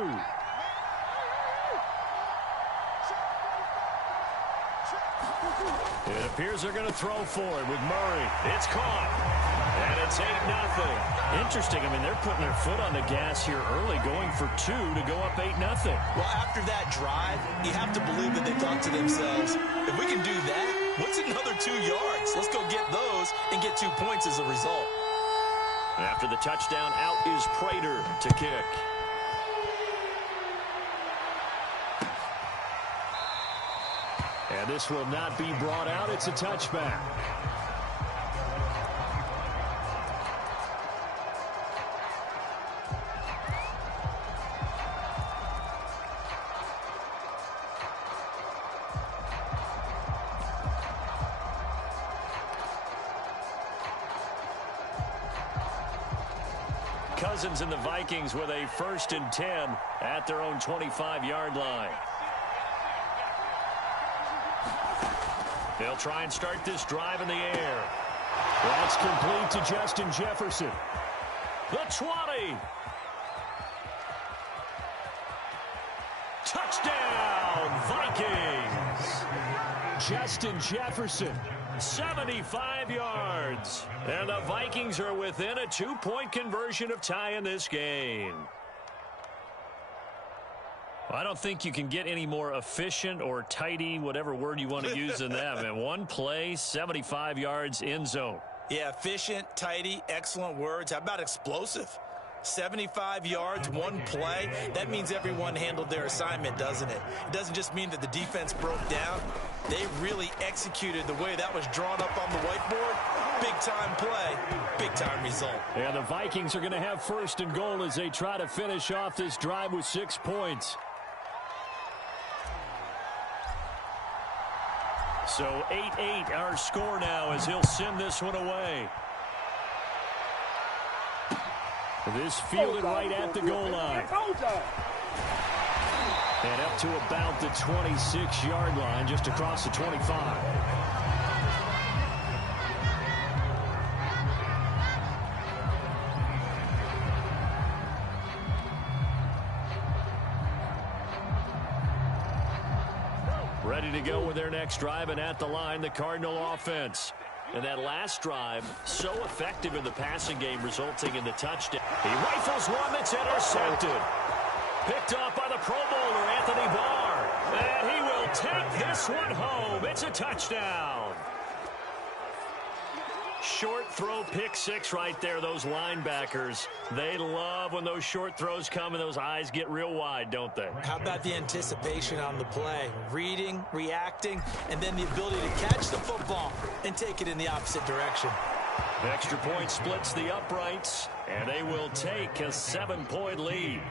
It appears they're going to throw for it with Murray. It's caught. And it's 8-0. Interesting. I mean, they're putting their foot on the gas here early, going for 2 to go up 8-0. Well, after that drive, you have to believe that they thought to themselves, if we can do that, what's another 2 yards? Let's go get those and get 2 points as a result. After the touchdown, out is Prater to kick. And this will not be brought out. It's a touchback. Cousins and the Vikings with a 1st and 10 at their own 25-yard line. They'll try and start this drive in the air. That's complete to Justin Jefferson. The 20. Touchdown, Vikings. Justin Jefferson. 75 yards. And the Vikings are within a 2-point conversion of tying this game. I don't think you can get any more efficient or tidy, whatever word you want to use in that. Man, one play, 75 yards, end zone. Yeah, efficient, tidy, excellent words. How about explosive? 75 yards, one play. That means everyone handled their assignment, doesn't it? It doesn't just mean that the defense broke down. They really executed the way that was drawn up on the whiteboard. Big-time play, big-time result. Yeah, the Vikings are going to have first and goal as they try to finish off this drive with 6 points. So 8-8 our score now as he'll send this one away. This fielded right at the goal line. And up to about the 26-yard line, just across the 25. Ready to go with their next drive, and at the line, the Cardinal offense. And that last drive, so effective in the passing game, resulting in the touchdown. He rifles one that's intercepted. Picked off by the Pro Bowler, Anthony Barr. And he will take this one home. It's a touchdown. Short throw, pick six right there. Those linebackers, they love when those short throws come and those eyes get real wide, don't they? How about the anticipation on the play? Reading, reacting, and then the ability to catch the football and take it in the opposite direction. Extra point splits the uprights, and they will take a 7-point lead.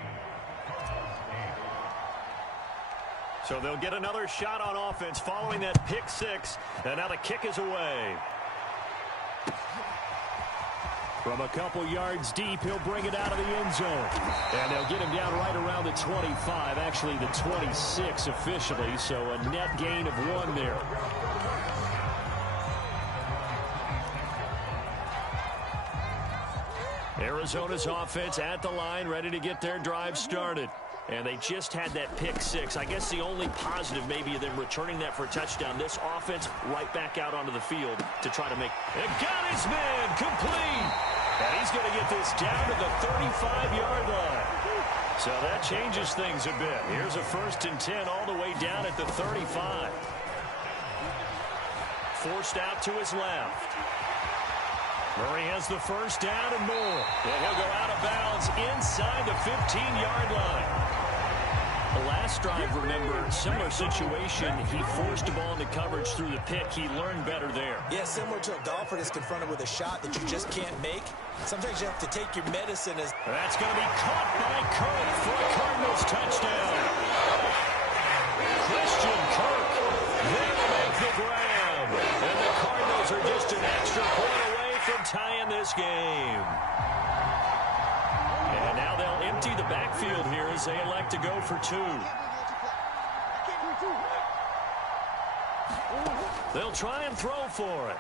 So they'll get another shot on offense following that pick six, and now the kick is away. From a couple yards deep, he'll bring it out of the end zone. And they'll get him down right around the 25, actually the 26 officially, so a net gain of 1 there. Arizona's offense at the line, ready to get their drive started. And they just had that pick six. I guess the only positive maybe of them returning that for a touchdown. This offense right back out onto the field to try to make. And got his man complete. And he's going to get this down to the 35-yard line. So that changes things a bit. Here's a 1st and 10 all the way down at the 35. Forced out to his left. Murray has the first down and more. And he'll go out of bounds inside the 15-yard line. The last drive, remember, similar situation. He forced the ball into coverage through the pick. He learned better there. Yeah, similar to a golfer that's confronted with a shot that you just can't make. Sometimes you have to take your medicine. That's going to be caught by Kirk for a Cardinals touchdown. Christian Kirk, they'll make the grab. And the Cardinals are just an extra point away from tying this game. And now they'll empty the backfield here as they elect to go for 2. They'll try and throw for it.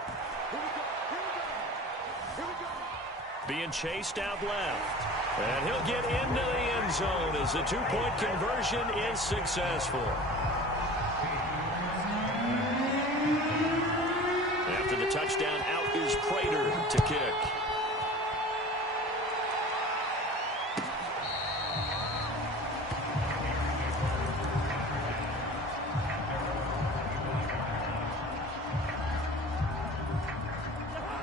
Being chased out left. And he'll get into the end zone as the 2-point conversion is successful. After the touchdown, out is Prater to kick.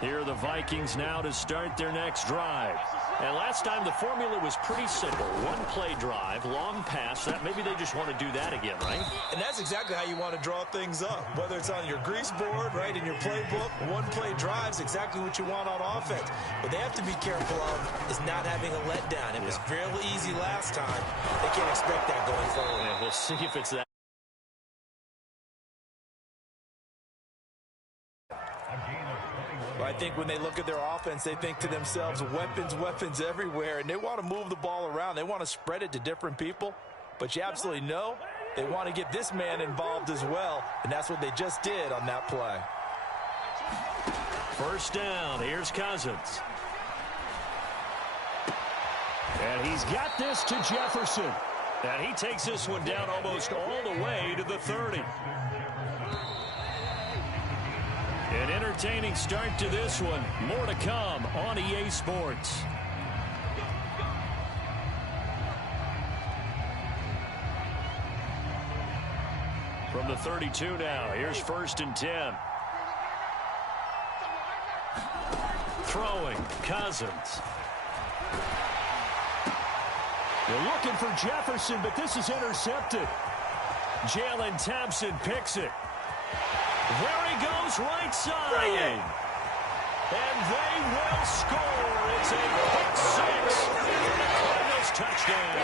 Here are the Vikings now to start their next drive. And last time the formula was pretty simple. 1-play drive, long pass. That maybe they just want to do that again, right? And that's exactly how you want to draw things up. Whether it's on your grease board, right, in your playbook, 1-play drives exactly what you want on offense. What they have to be careful of is not having a letdown. It was fairly easy last time. They can't expect that going forward. And we'll see if it's that. I think when they look at their offense, they think to themselves, weapons, weapons everywhere, and they want to move the ball around. They want to spread it to different people, but you absolutely know they want to get this man involved as well, and that's what they just did on that play. First down, here's Cousins. And he's got this to Jefferson. And he takes this one down almost all the way to the 30. An entertaining start to this one. More to come on EA Sports. From the 32 now, here's 1st and 10. Throwing, Cousins. They're looking for Jefferson, but this is intercepted. Jalen Thompson picks it. There he goes, right side. And they will score. It's a pick six for the Cardinals touchdown.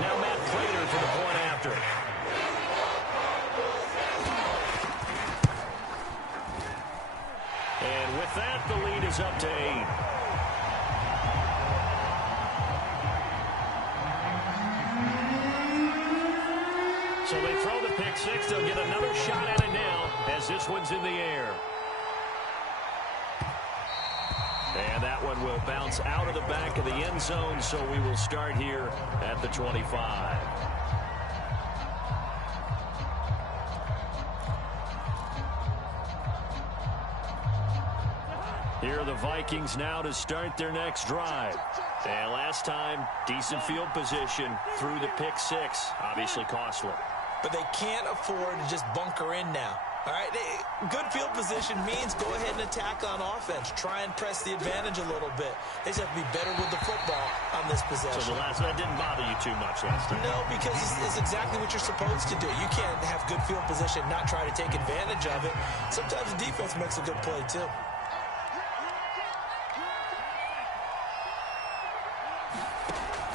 Now Matt Prater for the point after. And with that, the lead is up to 8. So they throw the pick six. They'll get another shot at it now as this one's in the air. And that one will bounce out of the back of the end zone, so we will start here at the 25. Here are the Vikings now to start their next drive. And last time, decent field position through the pick six. Obviously costly. But they can't afford to just bunker in now. All right, good field position means go ahead and attack on offense. Try and press the advantage a little bit. They just have to be better with the football on this possession. So that didn't bother you too much last time? No, because it's exactly what you're supposed to do. You can't have good field position and not try to take advantage of it. Sometimes the defense makes a good play, too.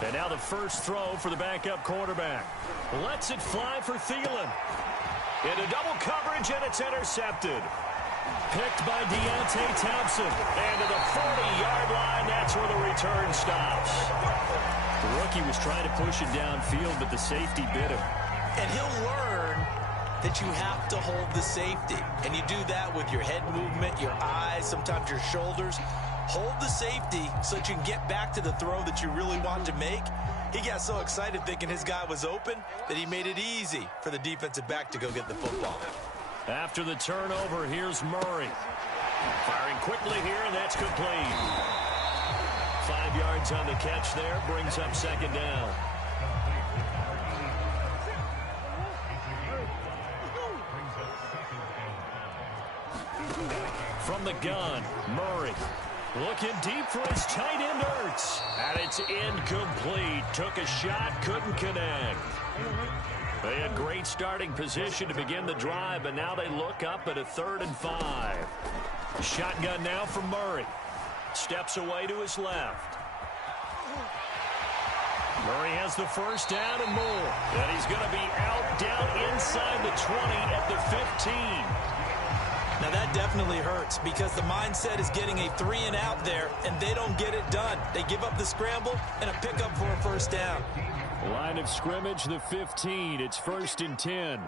And now the first throw for the backup quarterback. Lets it fly for Thielen. Into double coverage, and it's intercepted. Picked by Deontay Thompson. And to the 40-yard line, that's where the return stops. The rookie was trying to push it downfield, but the safety bit him. And he'll learn that you have to hold the safety. And you do that with your head movement, your eyes, sometimes your shoulders. Hold the safety so that you can get back to the throw that you really want to make. He got so excited thinking his guy was open that he made it easy for the defensive back to go get the football. After the turnover, here's Murray. Firing quickly here, and that's complete. 5 yards on the catch there, brings up 2nd down. From the gun, Murray. Looking deep for his tight end, Ertz. And it's incomplete. Took a shot, couldn't connect. They had great starting position to begin the drive, but now they look up at a 3rd and 5. Shotgun now from Murray. Steps away to his left. Murray has the first down and more. And he's going to be out down inside the 20 at the 15. Now that definitely hurts because the mindset is getting a 3-and-out there, and they don't get it done. They give up the scramble and a pickup for a first down. Line of scrimmage, the 15. It's 1st and 10.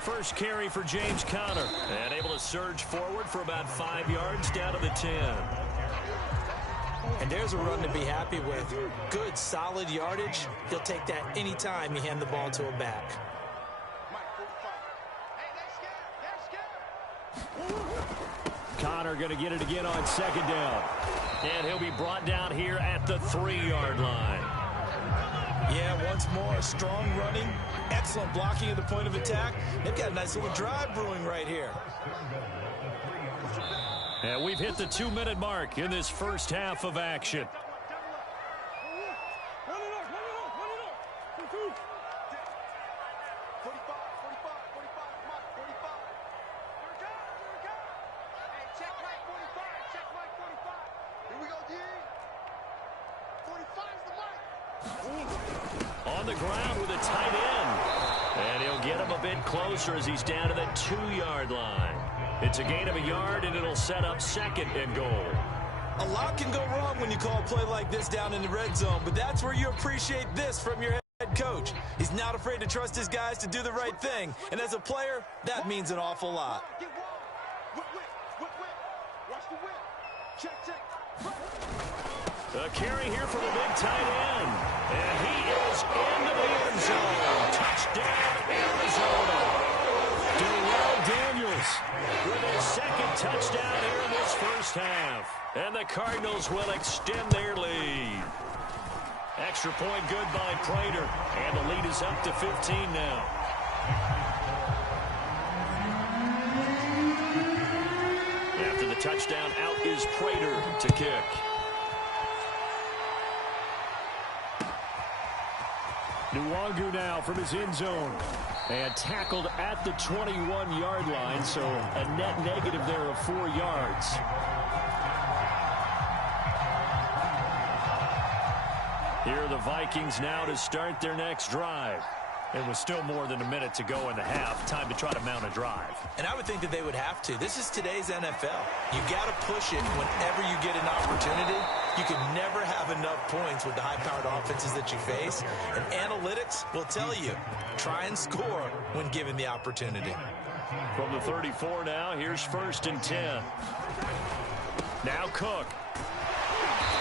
First carry for James Conner. And able to surge forward for about 5 yards down to the 10. And there's a run to be happy with. Good, solid yardage. He'll take that anytime you hand the ball to a back. Conner going to get it again on 2nd down. And he'll be brought down here at the 3-yard line. Yeah, once more, strong running, excellent blocking at the point of attack. They've got a nice little drive brewing right here. And we've hit the 2-minute mark in this first half of action. On the ground with a tight end. And he'll get him a bit closer as he's down to the 2-yard line. It's a gain of a yard, and it'll set up 2nd and goal. A lot can go wrong when you call a play like this down in the red zone, but that's where you appreciate this from your head coach. He's not afraid to trust his guys to do the right thing, and as a player, that means an awful lot. A carry here from the big tight end. And he is into the end zone. Touchdown, Arizona. Darrell Daniels Harris with his second touchdown here in this first half. And the Cardinals will extend their lead. Extra point good by Prater. And the lead is up to 15 now. After the touchdown, out is Prater to kick. Nwangu now from his end zone. And tackled at the 21-yard line, so a net negative there of 4 yards. Here are the Vikings now to start their next drive. And with still more than a minute to go in the half, time to try to mount a drive. And I would think that they would have to. This is today's NFL. You got to push it whenever you get an opportunity. You can never have enough points with the high-powered offenses that you face. And analytics will tell you, try and score when given the opportunity. From the 34 now, here's 1st and 10. Now Cook.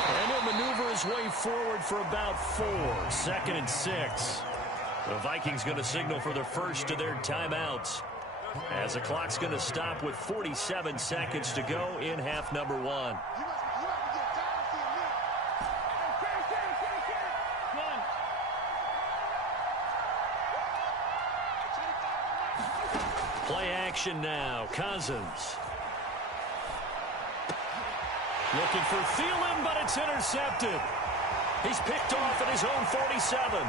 And he'll maneuver his way forward for about 4. 2nd and 6. The Vikings going to signal for the first of their timeouts, as the clock's going to stop with 47 seconds to go in half number 1. Play action now. Cousins. Looking for Thielen, but it's intercepted. He's picked off at his own 47.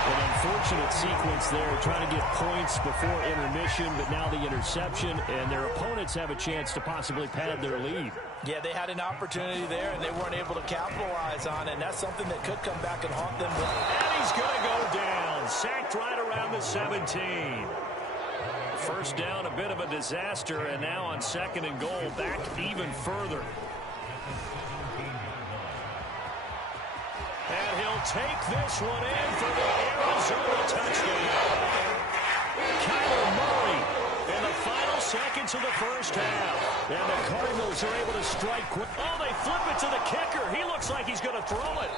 An unfortunate sequence there, trying to get points before intermission, but now the interception, and their opponents have a chance to possibly pad their lead. Yeah, they had an opportunity there, and they weren't able to capitalize on it, and that's something that could come back and haunt them. And he's going to go down, sacked right around the 17. First down, a bit of a disaster, and now on 2nd and goal, back even further. And he'll take this one in for the Arizona touchdown. Kyler Murray in the final seconds of the first half. And the Cardinals are able to strike quick. Oh, they flip it to the kicker. He looks like he's going to throw it.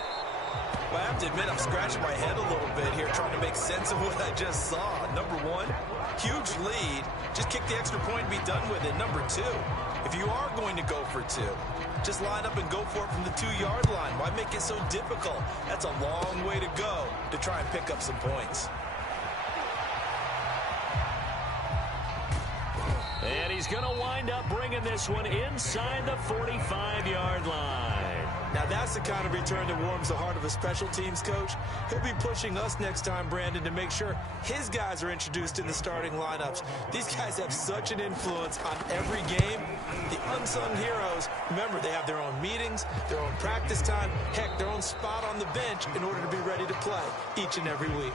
Well, I have to admit, I'm scratching my head a little bit here trying to make sense of what I just saw. Number 1, huge lead. Just kick the extra point and be done with it. Number 2, if you are going to go for 2, just line up and go for it from the 2-yard line. Why make it so difficult? That's a long way to go to try and pick up some points. And he's going to wind up bringing this one inside the 45-yard line. Now that's the kind of return that warms the heart of a special teams coach. He'll be pushing us next time, Brandon, to make sure his guys are introduced in the starting lineups. These guys have such an influence on every game. The unsung heroes, remember, they have their own meetings, their own practice time, heck, their own spot on the bench in order to be ready to play each and every week.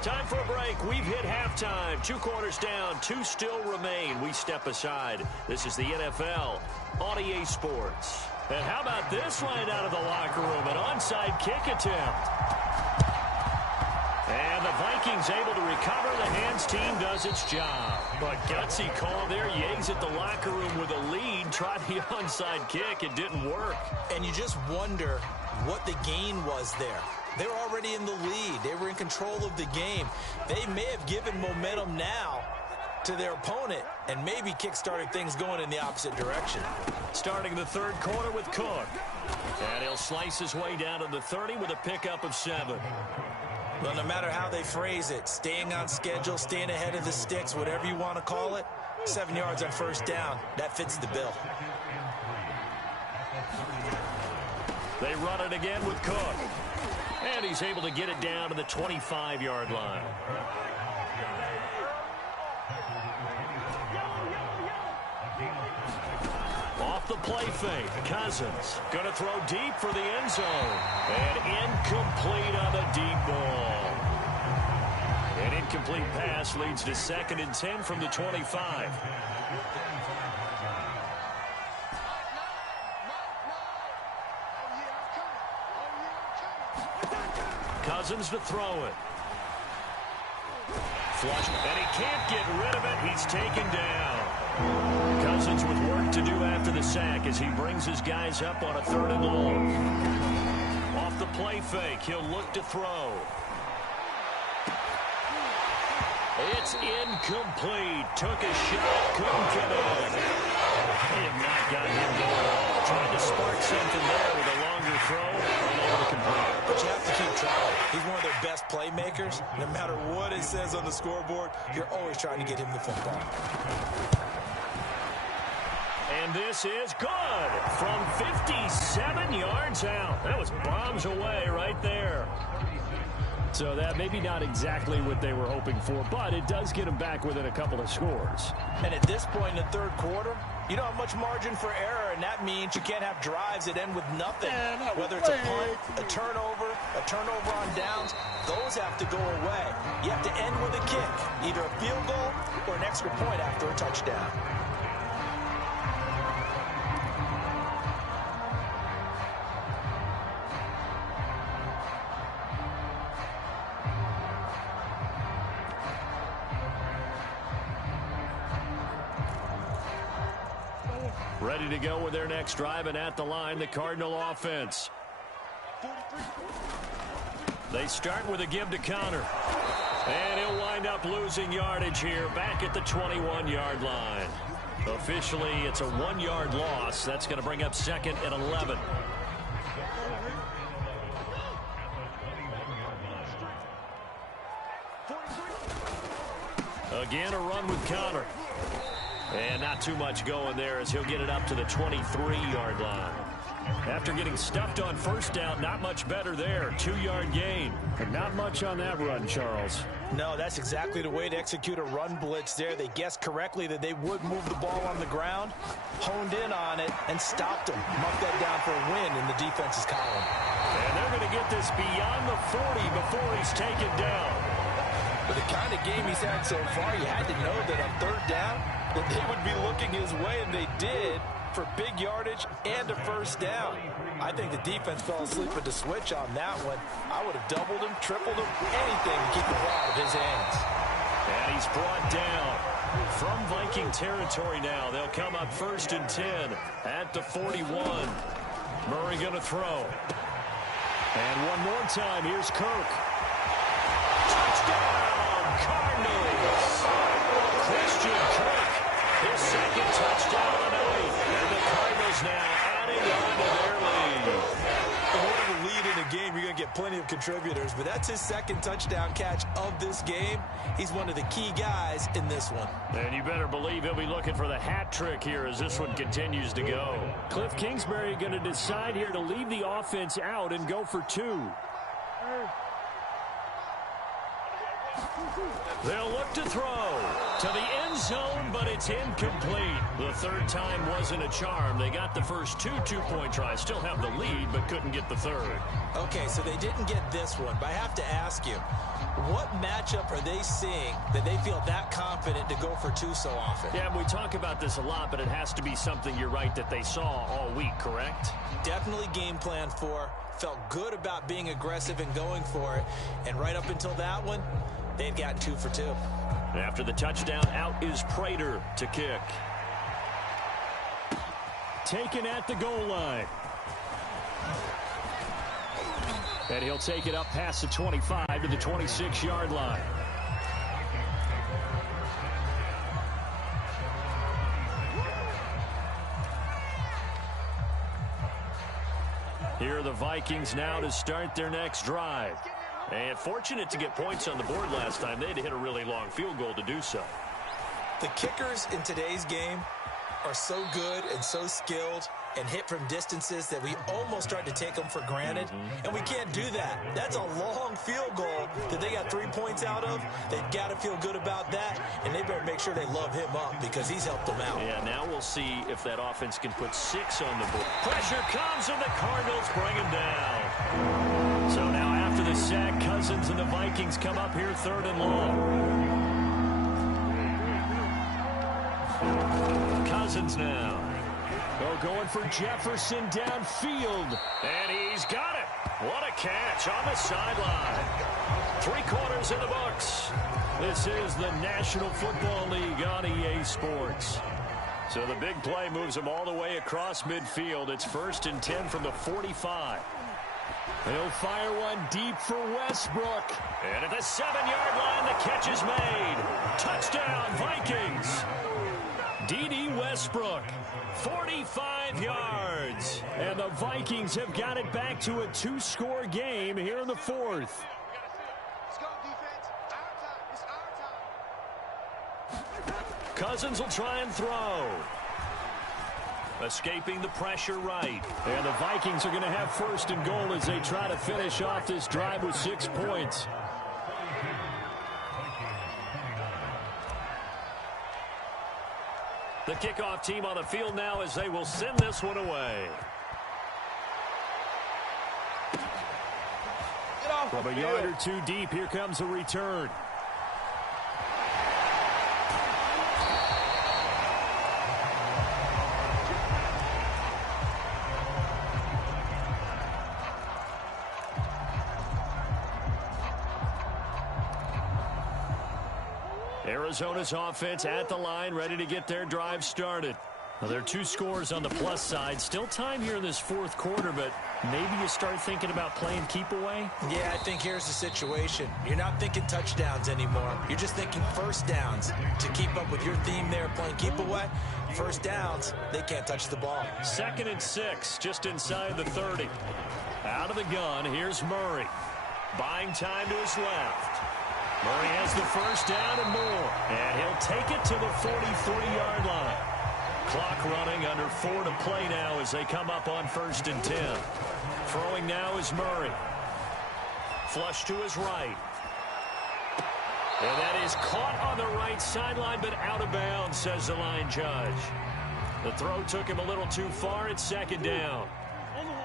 Time for a break. We've hit halftime. 2 quarters down, 2 still remain. We step aside. This is the NFL on EA Sports. And how about this line out of the locker room? An onside kick attempt. And the Vikings able to recover. The hands team does its job. But gutsy call there. Yates at the locker room with a lead. Tried the onside kick. It didn't work. And you just wonder what the gain was there. They were already in the lead. They were in control of the game. They may have given momentum now to their opponent and maybe kick-started things going in the opposite direction. Starting the 3rd quarter with Cook. And he'll slice his way down to the 30 with a pickup of 7. Well, no matter how they phrase it, staying on schedule, staying ahead of the sticks, whatever you want to call it, 7 yards on first down, that fits the bill. They run it again with Cook. And he's able to get it down to the 25-yard line. Off the play fake, Cousins going to throw deep for the end zone. And incomplete on the deep ball. An incomplete pass leads to 2nd and 10 from the 25. Cousins to throw it. Flush, and he can't get rid of it. He's taken down. Cousins with work to do after the sack as he brings his guys up on a 3rd and long. Off the play fake, he'll look to throw. It's incomplete. Took a shot, couldn't connect. They have not gotten him going at all. Trying to spark something there with a longer throw. Unable to complete. But you have to keep trying. He's one of their best playmakers. No matter what it says on the scoreboard, you're always trying to get him the football. And this is good from 57 yards out. That was bombs away right there. So that maybe not exactly what they were hoping for, but it does get them back within a couple of scores. And at this point in the third quarter, you don't have much margin for error, and that means you can't have drives that end with nothing. Whether it's a punt, a turnover on downs, those have to go away. You have to end with a kick, either a field goal or an extra point after a touchdown. Ready to go with their next drive, and at the line, the Cardinal offense. They start with a give to Connor. And he'll wind up losing yardage here back at the 21-yard line. Officially, it's a 1-yard loss. That's going to bring up second and 11. Again, a run with Connor. And not too much going there as he'll get it up to the 23-yard line. After getting stuffed on first down, not much better there. 2-yard gain. And not much on that run, Charles. No, that's exactly the way to execute a run blitz there. They guessed correctly that they would move the ball on the ground, honed in on it, and stopped him. Marked that down for a win in the defense's column. And they're going to get this beyond the 40 before he's taken down. With the kind of game he's had so far, you had to know that on third down, that they would be looking his way, and they did, for big yardage and a first down. I think the defense fell asleep at the switch on that one. I would have doubled him, tripled him, anything to keep the ball out of his hands. And he's brought down from Viking territory now. They'll come up first and 10 at the 41. Murray going to throw. And one more time, here's Kirk. Touchdown, Cardinals! Christian Kirk, his second touchdown of the night. And the Cardinals now adding on to their lead. In order to lead in a game, you're going to get plenty of contributors, but that's his second touchdown catch of this game. He's one of the key guys in this one. And you better believe he'll be looking for the hat trick here as this one continues to go. Cliff Kingsbury going to decide here to leave the offense out and go for 2. They'll look to throw to the end zone, but it's incomplete. The third time wasn't a charm. They got the first 2 two-point tries, still have the lead, but couldn't get the third. Okay, so they didn't get this one, but I have to ask you, what matchup are they seeing that they feel that confident to go for 2 so often? Yeah, we talk about this a lot, but it has to be something, you're right, that they saw all week, correct? Definitely game plan for, felt good about being aggressive and going for it, and right up until that one, they had gotten 2 for 2. After the touchdown, out is Prater to kick. Taken at the goal line. And he'll take it up past the 25 to the 26-yard line. Here are the Vikings now to start their next drive. And fortunate to get points on the board last time. They had to hit a really long field goal to do so. The kickers in today's game are so good and so skilled and hit from distances that we almost start to take them for granted. And we can't do that. That's a long field goal that they got 3 points out of. They've got to feel good about that, and they better make sure they love him up because he's helped them out. Yeah, now we'll see if that offense can put 6 on the board. Pressure comes, and the Cardinals bring him down. So now after the sack, Cousins and the Vikings come up here 3rd and long. Cousins now. Going for Jefferson downfield. And he's got it. What a catch on the sideline. 3 quarters in the books. This is the National Football League on EA Sports. So the big play moves them all the way across midfield. It's 1st and 10 from the 45. He'll fire one deep for Westbrook. And at the 7-yard line, the catch is made. Touchdown, Vikings. D.D. Westbrook, 45 yards. And the Vikings have got it back to a 2-score game here in the fourth. Let's go, defense. Our time. It's our time. Cousins will try and throw. Escaping the pressure right. And the Vikings are going to have first and goal as they try to finish off this drive with 6 points. The kickoff team on the field now as they will send this one away. From a yard or two deep, here comes a return. Arizona's offense at the line, ready to get their drive started. Well, there are 2 scores on the plus side. Still time here in this fourth quarter, but maybe you start thinking about playing keep away? Yeah, I think here's the situation. You're not thinking touchdowns anymore. You're just thinking first downs. To keep up with your theme there, playing keep away, first downs, they can't touch the ball. 2nd and 6, just inside the 30. Out of the gun, here's Murray. Buying time to his left. Murray has the first down and more. And he'll take it to the 43-yard line. Clock running, under 4 to play now as they come up on 1st and 10. Throwing now is Murray. Flush to his right. And that is caught on the right sideline, but out of bounds, says the line judge. The throw took him a little too far. It's 2nd down.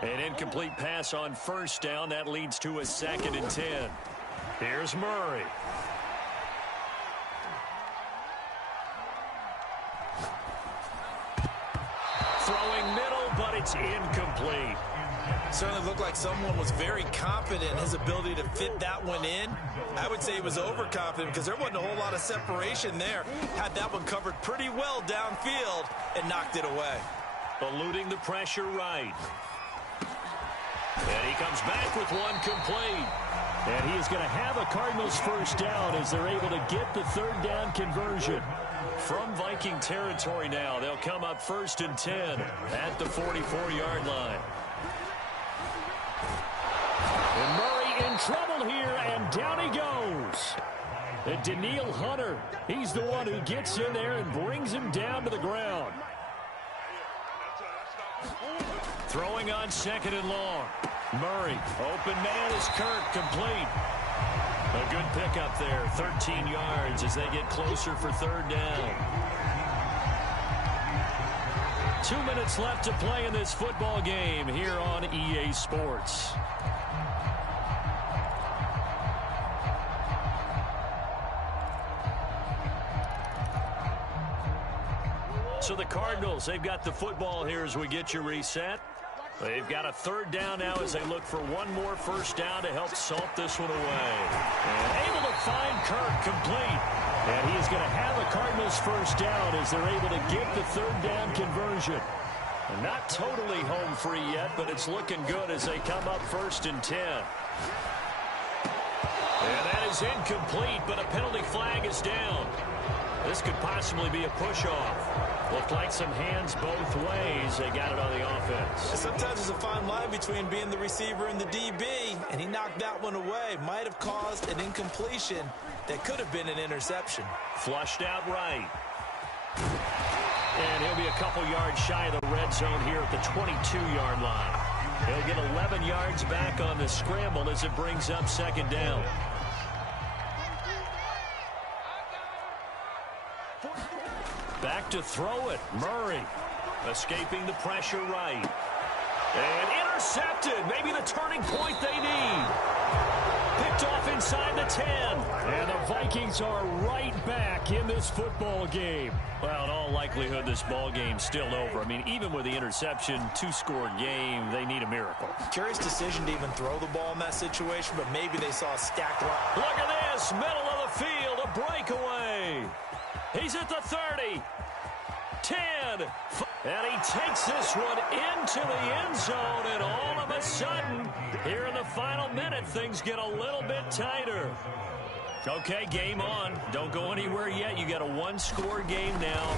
An incomplete pass on 1st down. That leads to a 2nd and 10. Here's Murray. Throwing middle, but it's incomplete. Certainly looked like someone was very confident in his ability to fit that one in. I would say he was overconfident because there wasn't a whole lot of separation there. Had that one covered pretty well downfield and knocked it away. Eluding the pressure right. And he comes back with one complete. And he is going to have a Cardinals first down as they're able to get the 3rd down conversion. From Viking territory now, they'll come up 1st and 10 at the 44-yard line. And Murray in trouble here, and down he goes. And Daniil Hunter, he's the one who gets in there and brings him down to the ground. Throwing on 2nd and long. Murray, open man is Kirk, complete. A good pickup there, 13 yards as they get closer for 3rd down. 2 minutes left to play in this football game here on EA Sports. So the Cardinals, they've got the football here as we get you reset. They've got a 3rd down now as they look for one more first down to help salt this one away. And able to find Kirk, complete. And he is going to have the Cardinals first down as they're able to get the 3rd down conversion. And not totally home free yet, but it's looking good as they come up 1st and 10. And that is incomplete, but a penalty flag is down. This could possibly be a push-off. Looked like some hands both ways. They got it on the offense. Sometimes there's a fine line between being the receiver and the DB, and he knocked that one away. Might have caused an incompletion that could have been an interception. Flushed out right. And he'll be a couple yards shy of the red zone here at the 22-yard line. He'll get 11 yards back on the scramble as it brings up 2nd down. Back to throw it. Murray escaping the pressure right. And intercepted. Maybe the turning point they need. Picked off inside the 10. And the Vikings are right back in this football game. Well, in all likelihood, this ball game's still over. I mean, even with the interception, 2-score game, they need a miracle. Curious decision to even throw the ball in that situation, but maybe they saw a stacked line. Look at this. Middle of the field. A breakaway. He's at the 30. 10. And he takes this one into the end zone, and all of a sudden, here in the final minute, things get a little bit tighter. Okay, game on. Don't go anywhere yet. You got a one-score game now.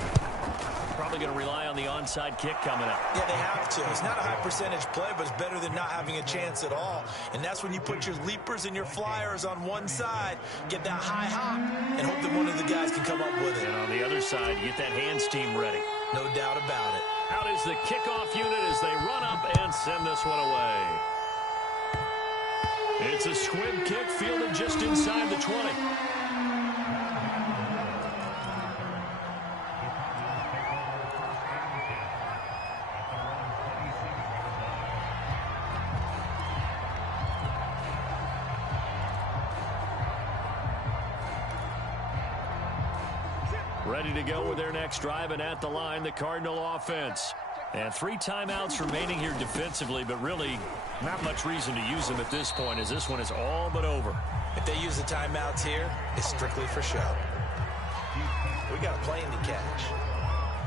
Probably going to rely on the onside kick coming up. Yeah, they have to. It's not a high-percentage play, but it's better than not having a chance at all. And that's when you put your leapers and your flyers on one side, get that high hop, and hope that one of the guys can come up with it. And on the other side, you get that hands team ready. No doubt about it. Out is the kickoff unit as they run up and send this one away. It's a squib kick fielded just inside the 20. Ready to go with their next drive, and at the line, the Cardinal offense. And 3 timeouts remaining here defensively, but really not much reason to use them at this point, as this one is all but over. If they use the timeouts here, it's strictly for show. We got a plane to catch.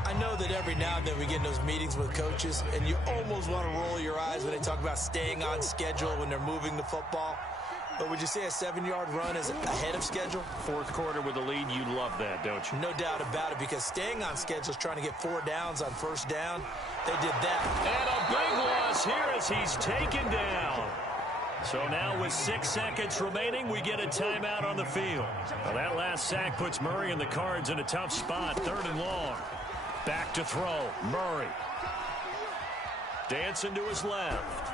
I know that every now and then we get in those meetings with coaches, and you almost want to roll your eyes when they talk about staying on schedule when they're moving the football. But would you say a 7-yard run is ahead of schedule? Fourth quarter with a lead, you love that, don't you? No doubt about it, because staying on schedule is trying to get 4 downs on first down. They did that. And a big loss here as he's taken down. So now with 6 seconds remaining, we get a timeout on the field. Well, that last sack puts Murray and the Cards in a tough spot, 3rd and long. Back to throw, Murray. Dancing to his left.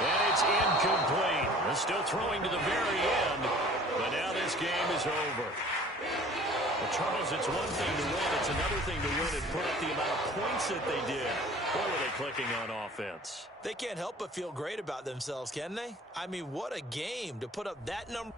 And it's incomplete. They're still throwing to the very end, but now this game is over. Well, Charles, it's one thing to win. It's another thing to win and put up the amount of points that they did. What were they clicking on offense? They can't help but feel great about themselves, can they? I mean, what a game to put up that number.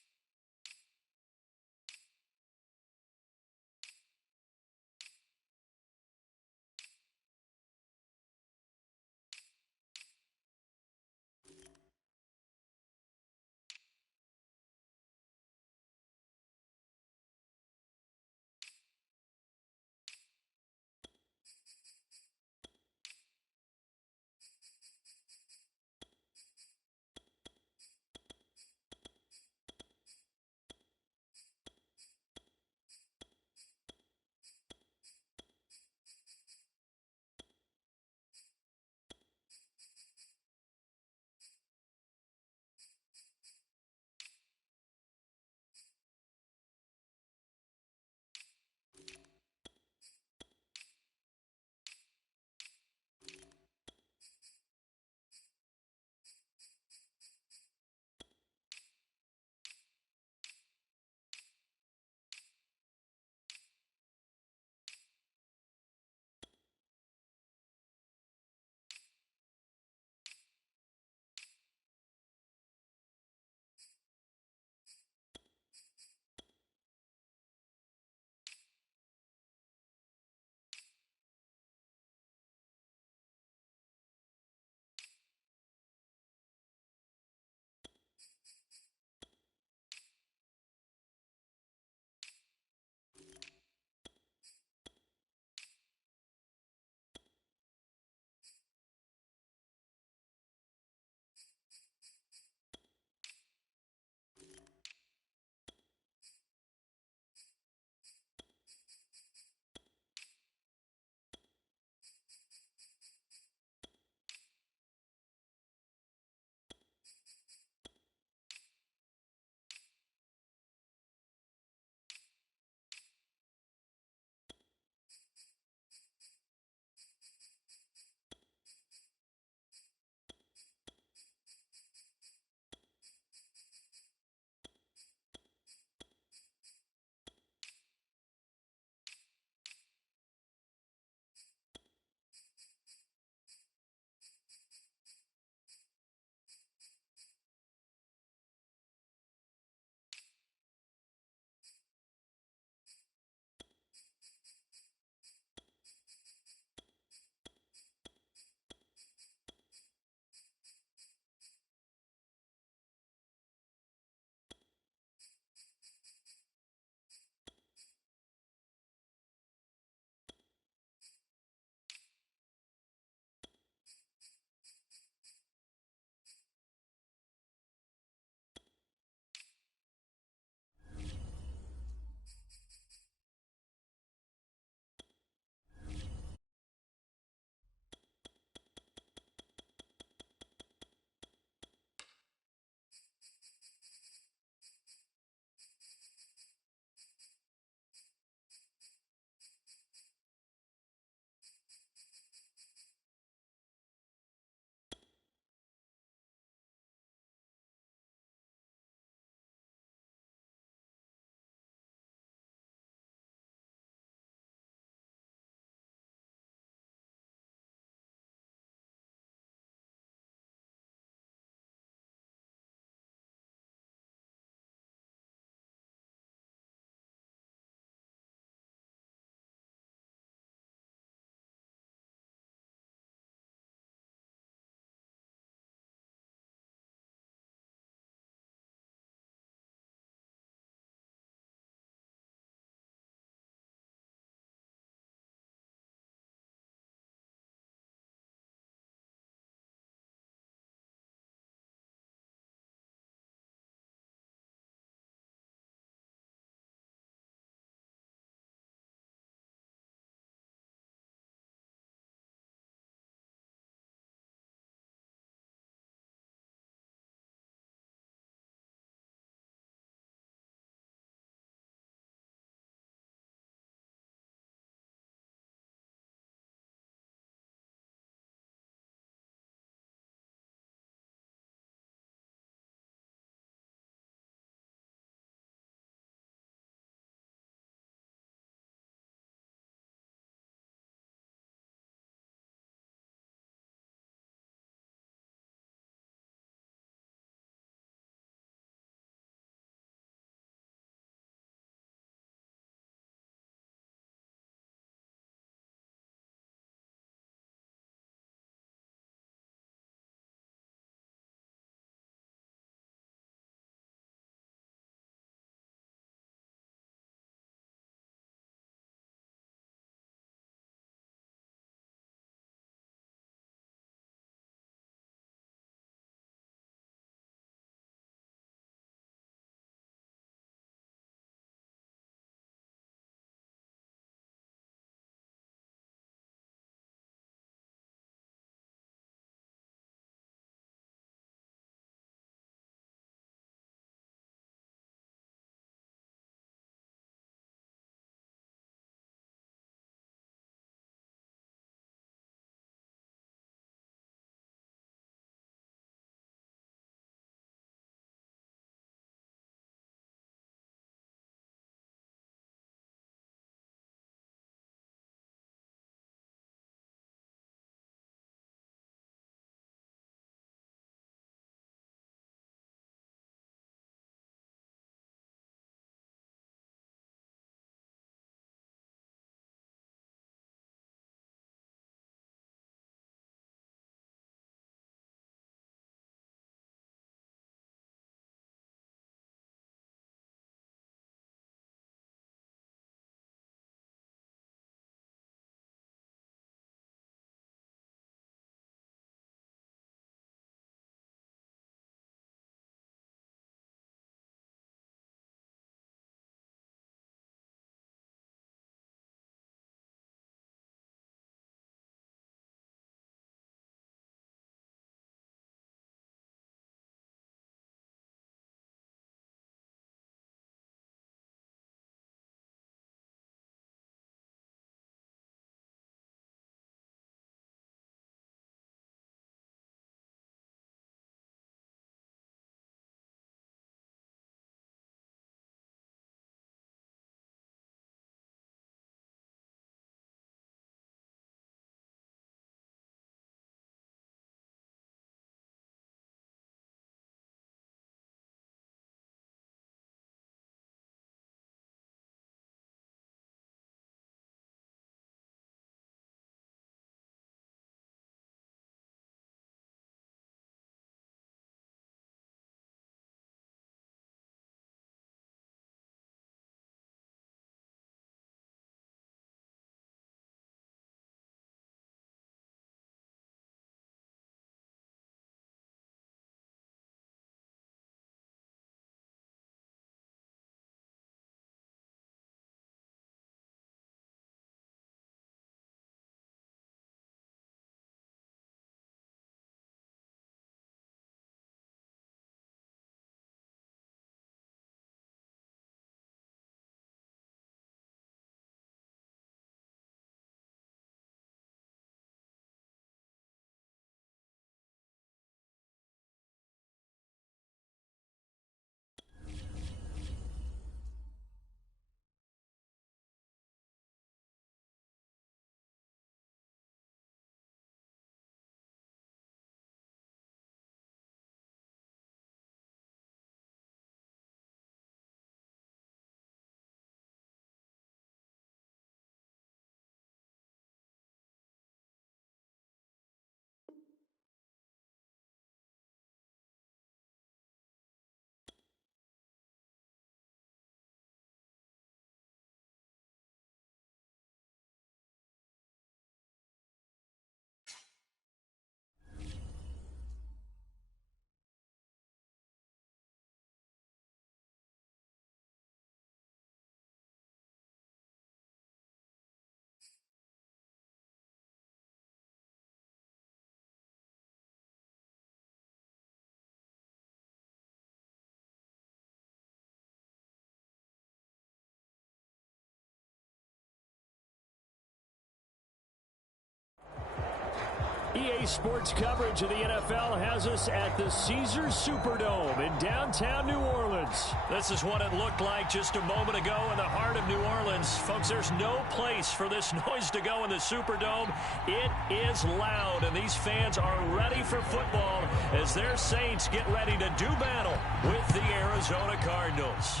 EA Sports coverage of the NFL has us at the Caesars Superdome in downtown New Orleans. This is what it looked like just a moment ago in the heart of New Orleans. Folks, there's no place for this noise to go in the Superdome. It is loud, and these fans are ready for football as their Saints get ready to do battle with the Arizona Cardinals.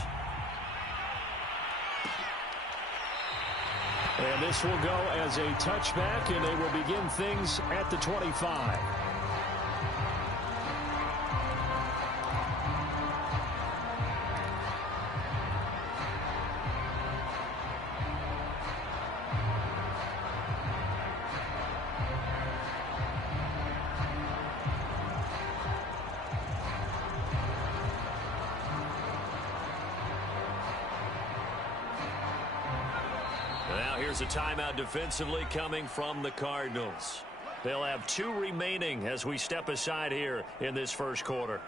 And this will go as a touchback, and they will begin things at the 25. Here's a timeout defensively coming from the Cardinals. They'll have 2 remaining as we step aside here in this first quarter.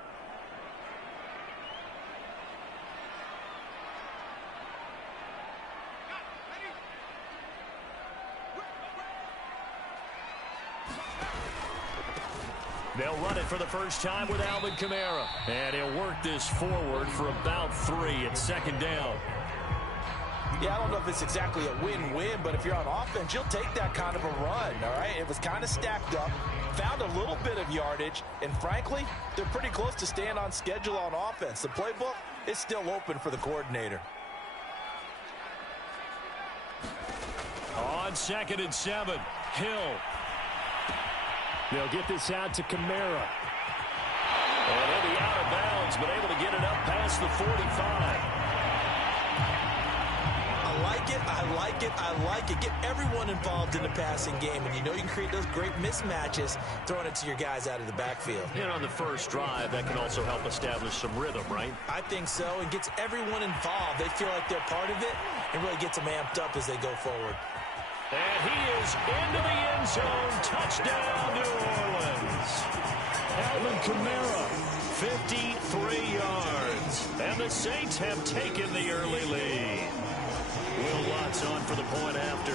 They'll run it for the first time with Alvin Kamara. And he'll work this forward for about 3 at second down. Yeah, I don't know if it's exactly a win-win, but if you're on offense, you'll take that kind of a run, all right? It was kind of stacked up, found a little bit of yardage, and frankly, they're pretty close to staying on schedule on offense. The playbook is still open for the coordinator. On 2nd and 7, Hill. They'll get this out to Kamara. And he'll be out of bounds, but able to get it up past the 45. I like it. Get everyone involved in the passing game, and you know you can create those great mismatches throwing it to your guys out of the backfield. And on the first drive, that can also help establish some rhythm, right? I think so, and gets everyone involved. They feel like they're part of it and really gets them amped up as they go forward. And he is into the end zone. Touchdown, New Orleans. Alvin Kamara. 53 yards. And the Saints have taken the early lead. Will Watts on for the point after.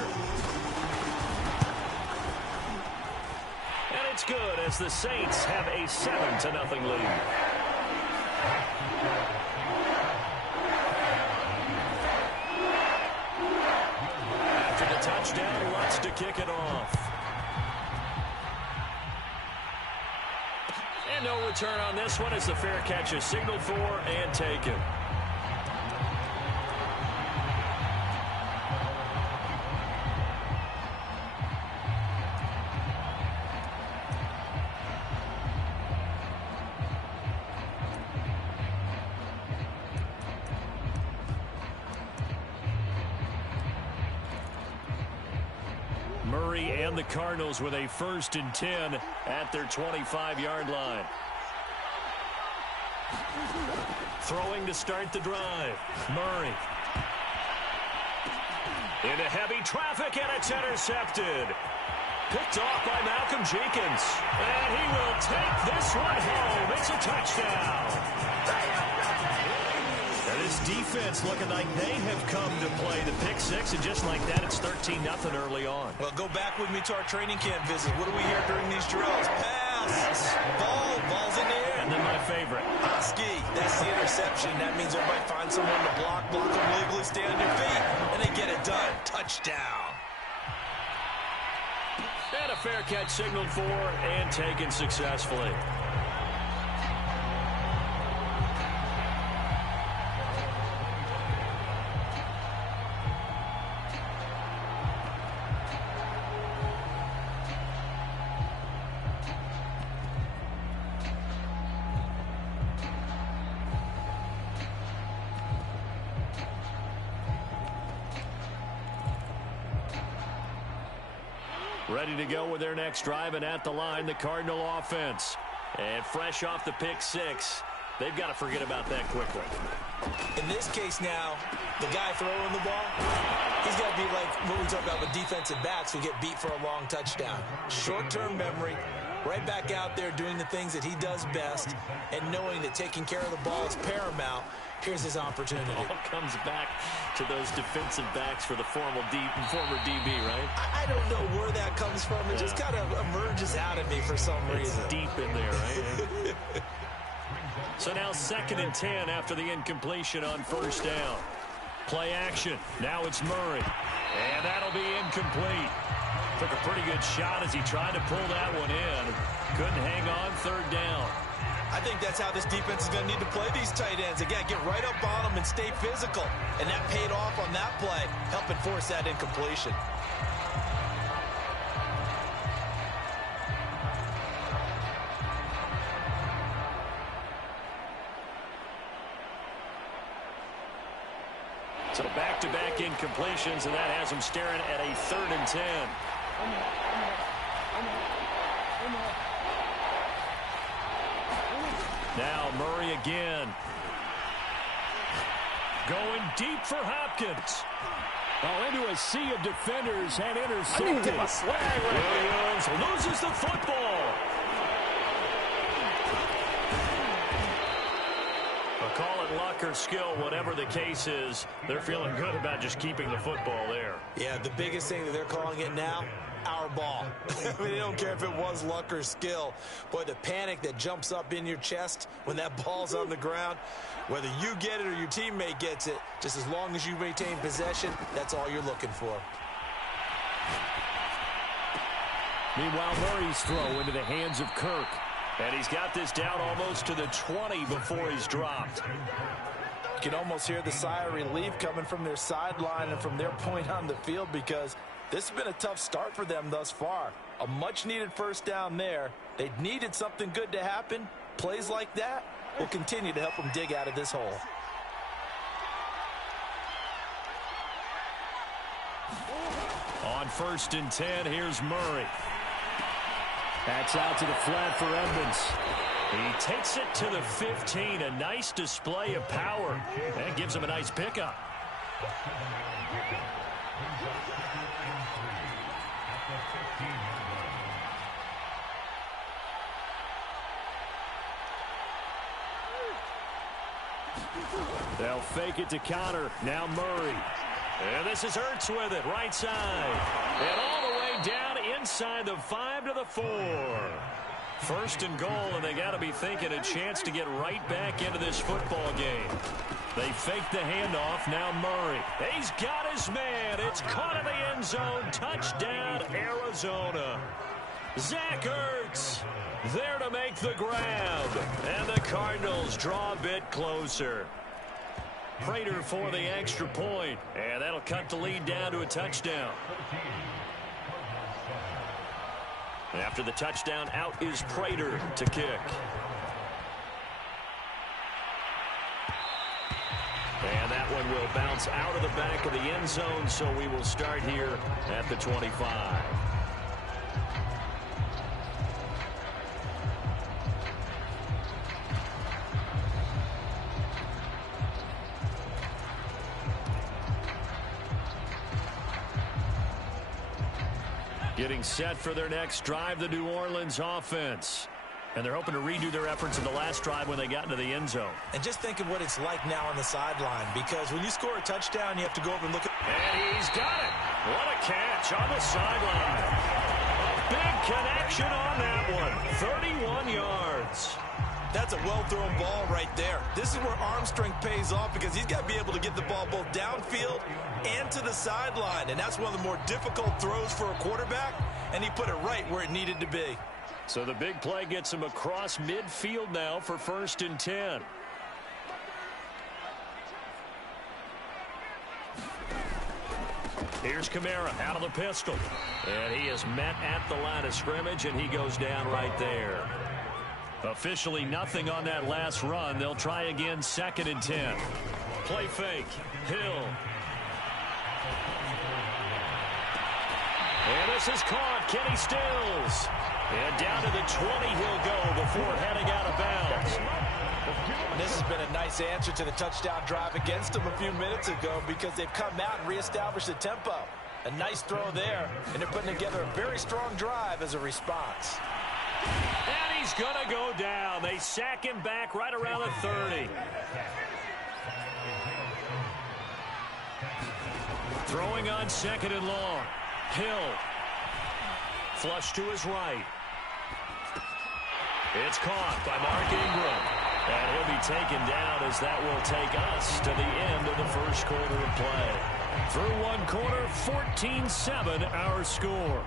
And it's good as the Saints have a 7-0 lead. After the touchdown, Watts to kick it off. And no return on this one as the fair catch is signaled for and taken. Murray and the Cardinals with a 1st and 10 at their 25-yard line. Throwing to start the drive. Murray. Into heavy traffic, and it's intercepted. Picked off by Malcolm Jenkins. And he will take this one home. It's a touchdown. And this defense looking like they have come to play the pick six, and just like that, it's 13-0 early on. Well, go back with me to our training camp visit. What do we hear during these drills? Pass. Ball's in the air. And then my favorite. Husky. That's the interception. That means everybody finds someone to block them legally, stay on your feet, and they get it done. Touchdown. And a fair catch signaled for and taken successfully. Ready to go with their next drive, and at the line, the Cardinal offense. And fresh off the pick six, they've got to forget about that quickly. In this case now, the guy throwing the ball, he's got to be like what we talk about with defensive backs who get beat for a long touchdown. Short-term memory, right back out there doing the things that he does best, and knowing that taking care of the ball is paramount Here's his opportunity. All comes back to those defensive backs for the former DB, right? I don't know where that comes from. It just kind of emerges out of me for some reason. It's deep in there, right? So now 2nd and 10 after the incompletion on 1st down. Play action. Now it's Murray. And that'll be incomplete. Took a pretty good shot as he tried to pull that one in. Couldn't hang on 3rd down. I think that's how this defense is going to need to play these tight ends. Again, get right up on them and stay physical. And that paid off on that play, helping force that incompletion. So back-to-back incompletions, and that has him staring at a 3rd and 10. Now Murray again. Going deep for Hopkins. Oh, into a sea of defenders and intercepted. Williams loses the football. Call it luck or skill, whatever the case is, they're feeling good about just keeping the football there. Yeah, the biggest thing that they're calling it now, our ball. I mean, they don't care if it was luck or skill. Boy, the panic that jumps up in your chest when that ball's on the ground, whether you get it or your teammate gets it, just as long as you maintain possession, that's all you're looking for. Meanwhile, Murray's throw into the hands of Kirk. And he's got this down almost to the 20 before he's dropped. You can almost hear the sigh of relief coming from their sideline and from their point on the field, because this has been a tough start for them thus far. A much-needed 1st down there. They needed something good to happen. Plays like that will continue to help them dig out of this hole. On 1st and 10, here's Murray. That's out to the flat for Edmonds. He takes it to the 15. A nice display of power. That gives him a nice pickup. They'll fake it to counter. Now Murray. And this is Hurts with it, right side. And all the way down inside the 5 to the 4. 1st and goal, and they got to be thinking a chance to get right back into this football game. They fake the handoff. Now Murray. He's got his man. It's caught in the end zone. Touchdown, Arizona. Zach Ertz there to make the grab. And the Cardinals draw a bit closer. Prater for the extra point. And that'll cut the lead down to a touchdown. After the touchdown, out is Prater to kick. And that one will bounce out of the back of the end zone, so we will start here at the 25. Getting set for their next drive, the New Orleans offense. And they're hoping to redo their efforts in the last drive when they got into the end zone. And just think of what it's like now on the sideline, because when you score a touchdown, you have to go over and look at... And he's got it. What a catch on the sideline. A big connection on that one. 31 yards. That's a well-thrown ball right there. This is where arm strength pays off, because he's got to be able to get the ball both downfield and to the sideline. And that's one of the more difficult throws for a quarterback, and he put it right where it needed to be. So the big play gets him across midfield now for 1st and 10. Here's Kamara out of the pistol. And he is met at the line of scrimmage, and he goes down right there. Officially nothing on that last run. They'll try again 2nd and 10. Play fake. Hill. And this is caught. Kenny Stills. And down to the 20 he'll go before heading out of bounds. And this has been a nice answer to the touchdown drive against them a few minutes ago, because they've come out and reestablished the tempo. A nice throw there, and they're putting together a very strong drive as a response. And he's going to go down. They sack him back right around the 30. Throwing on second and long. Hill. Flush to his right. It's caught by Mark Ingram. And he'll be taken down as that will take us to the end of the first quarter of play. Through one quarter, 14-7 our score.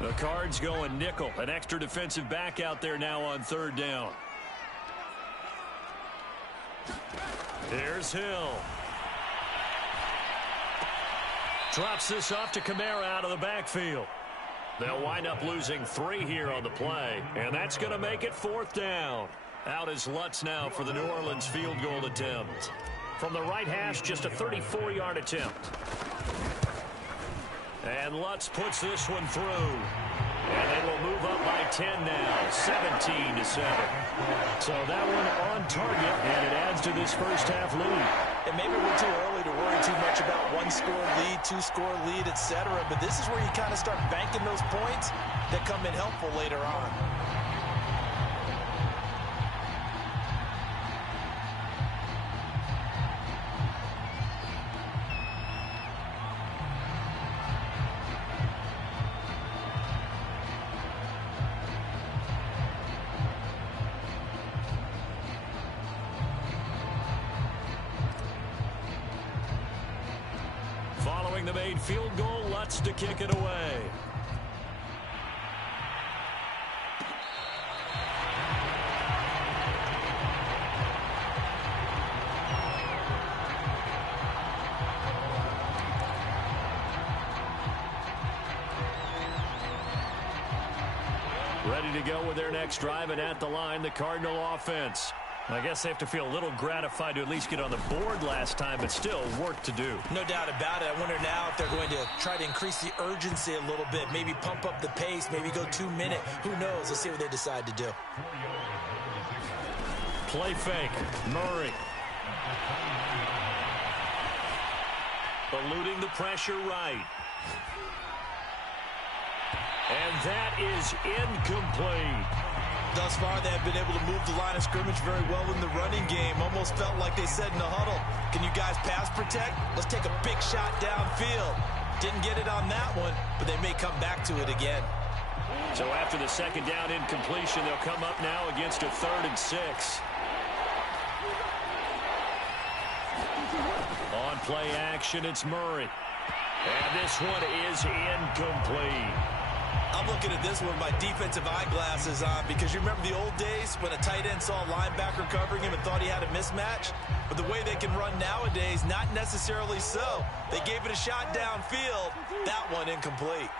The Cards going nickel. An extra defensive back out there now on third down. Here's Hill. Drops this off to Kamara out of the backfield. They'll wind up losing 3 here on the play, and that's going to make it fourth down. Out is Lutz now for the New Orleans field goal attempt. From the right hash, just a 34-yard attempt. And Lutz puts this one through. And they will move up by 10 now, 17-7. So that one on target, and it adds to this first half lead. And maybe we're too early to worry too much about one-score lead, two-score lead, etc. But this is where you kind of start banking those points that come in helpful later on. The made field goal, Lutz to kick it away. Ready to go with their next drive, and at the line, the Cardinal offense. I guess they have to feel a little gratified to at least get on the board last time, but still work to do. No doubt about it. I wonder now if they're going to try to increase the urgency a little bit, maybe pump up the pace, maybe go 2 minute. Who knows? Let's see what they decide to do. Play fake. Murray. Eluding the pressure right. And that is incomplete. Thus far, they have been able to move the line of scrimmage very well in the running game. Almost felt like they said in the huddle, can you guys pass protect? Let's take a big shot downfield. Didn't get it on that one, but they may come back to it again. So after the second down incompletion, they'll come up now against a 3rd and 6. On play action, it's Murray. And this one is incomplete. I'm looking at this with my defensive eyeglasses on because you remember the old days when a tight end saw a linebacker covering him and thought he had a mismatch? But the way they can run nowadays, not necessarily so. They gave it a shot downfield. That one incomplete.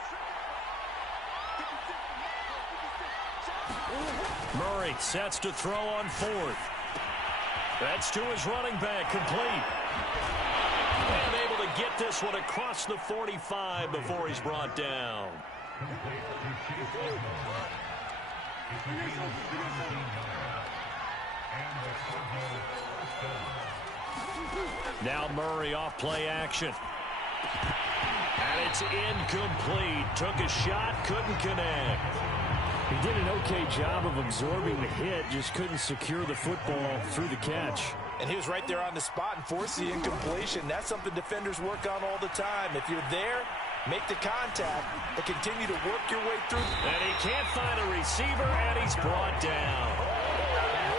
Murray sets to throw on 4th. That's to his running back, complete. And able to get this one across the 45 before he's brought down. Now Murray off play action. And it's incomplete. Took a shot, couldn't connect. He did an okay job of absorbing the hit, just couldn't secure the football through the catch. And he was right there on the spot and forced the incompletion. That's something defenders work on all the time. If you're there, make the contact, but continue to work your way through. And he can't find a receiver, and he's brought down.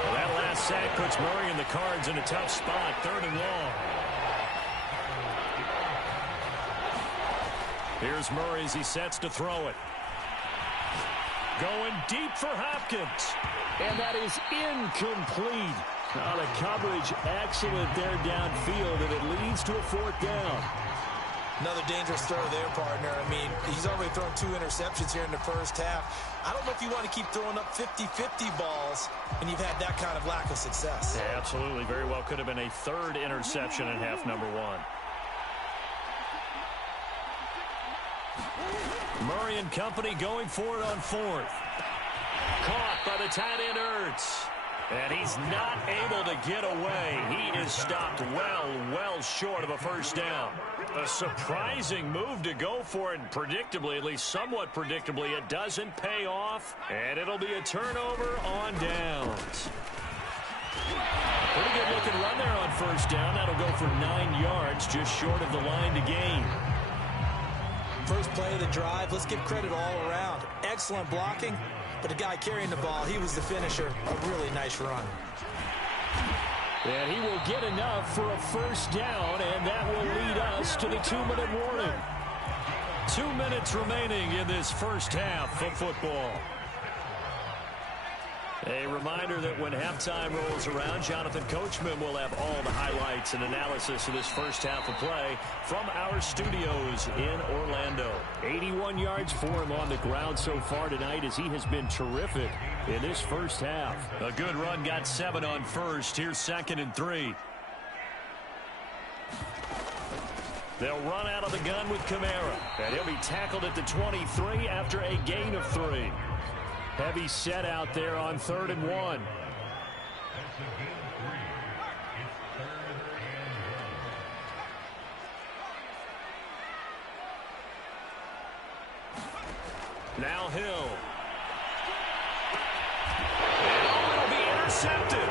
Well, that last sack puts Murray and the Cards in a tough spot, 3rd and long. Here's Murray as he sets to throw it. Going deep for Hopkins. And that is incomplete. Now the coverage excellent there downfield, and it leads to a 4th down. Another dangerous throw there, partner. I mean, he's already thrown 2 interceptions here in the first half. I don't know if you want to keep throwing up 50-50 balls when you've had that kind of lack of success. Yeah, absolutely. Very well could have been a 3rd interception in half number 1. Murray and company going for it on 4th. Caught by the tight end Ertz. And he's not able to get away. He is stopped well short of a first down. A surprising move to go for it, and predictably, at least somewhat predictably, it doesn't pay off, and it'll be a turnover on downs. Pretty good looking run there on first down. That'll go for 9 yards, just short of the line to gain. First play of the drive, let's give credit all around. Excellent blocking, but the guy carrying the ball, he was the finisher. A really nice run. And he will get enough for a first down, and that will lead us to the 2-minute warning. 2 minutes remaining in this first half of football. A reminder that when halftime rolls around, Jonathan Coachman will have all the highlights and analysis of this first half of play from our studios in Orlando. 81 yards for him on the ground so far tonight, as he has been terrific in this first half. A good run, got 7 on first. Here's 2nd and 3. They'll run out of the gun with Kamara, and he'll be tackled at the 23 after a gain of 3. Heavy set out there on 3rd and 1. Now Hill. And it'll be intercepted.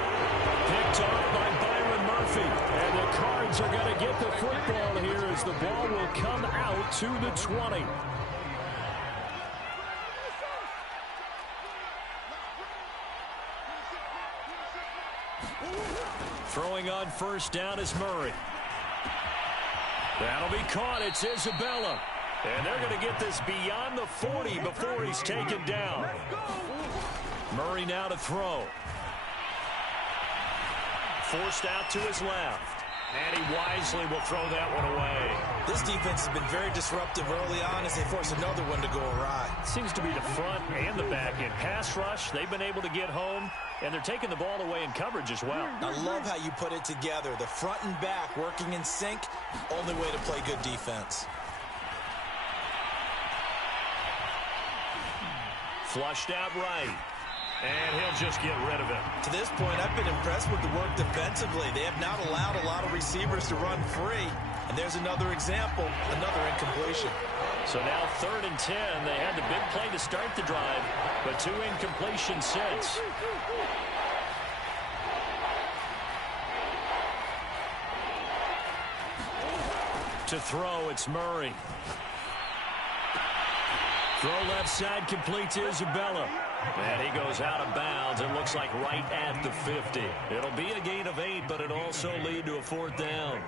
Picked off by Byron Murphy. And the Cards are going to get the football here as the ball will come out to the 20. Throwing on first down is Murray. That'll be caught. It's Isabella. And they're going to get this beyond the 40 before he's taken down. Murray now to throw. Forced out to his left. And he wisely will throw that one away. This defense has been very disruptive early on as they force another one to go awry. Seems to be the front and the back end. Pass rush, they've been able to get home, and they're taking the ball away in coverage as well. I love how you put it together. The front and back working in sync, only way to play good defense. Flushed out right. And he'll just get rid of it. To this point, I've been impressed with the work defensively. They have not allowed a lot of receivers to run free. And there's another example, another incompletion. So now 3rd and 10. They had the big play to start the drive, but 2 incompletions since. To throw, it's Murray. Throw left side, complete to Isabella. And he goes out of bounds. It looks like right at the 50. It'll be a gain of 8, but it'll also lead to a 4th down.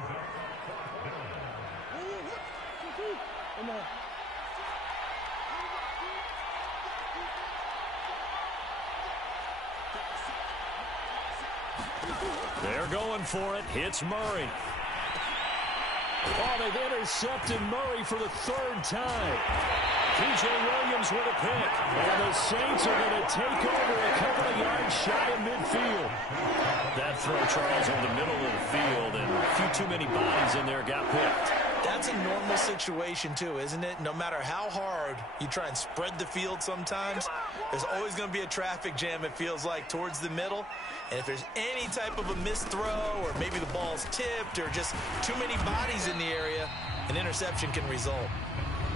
They're going for it. It's Murray. Oh, they've intercepted Murray for the 3rd time. P.J. Williams with a pick. And the Saints are going to take over a couple of yards shy of midfield. That throw, Charles, in the middle of the field, and a few too many bodies in there got picked. That's a normal situation, too, isn't it? No matter how hard you try and spread the field sometimes, there's always going to be a traffic jam, it feels like, towards the middle. And if there's any type of a missed throw, or maybe the ball's tipped, or just too many bodies in the area, an interception can result.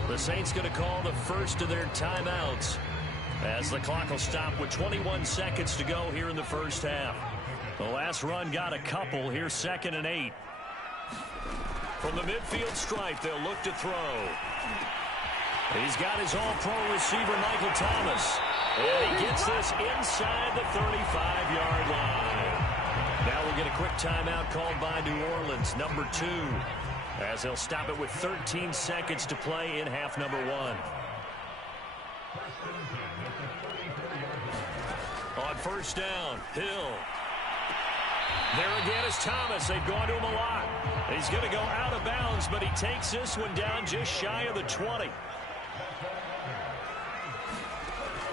The Saints going to call the first of their timeouts as the clock will stop with 21 seconds to go here in the first half. The last run got a couple. Here's 2nd and 8. From the midfield stripe, they'll look to throw. He's got his all-pro receiver, Michael Thomas. And he gets this inside the 35-yard line. Now we'll get a quick timeout called by New Orleans, number 2. As they'll stop it with 13 seconds to play in half number 1. On first down, Hill. There again is Thomas. They've gone to him a lot. He's going to go out of bounds, but he takes this one down just shy of the 20.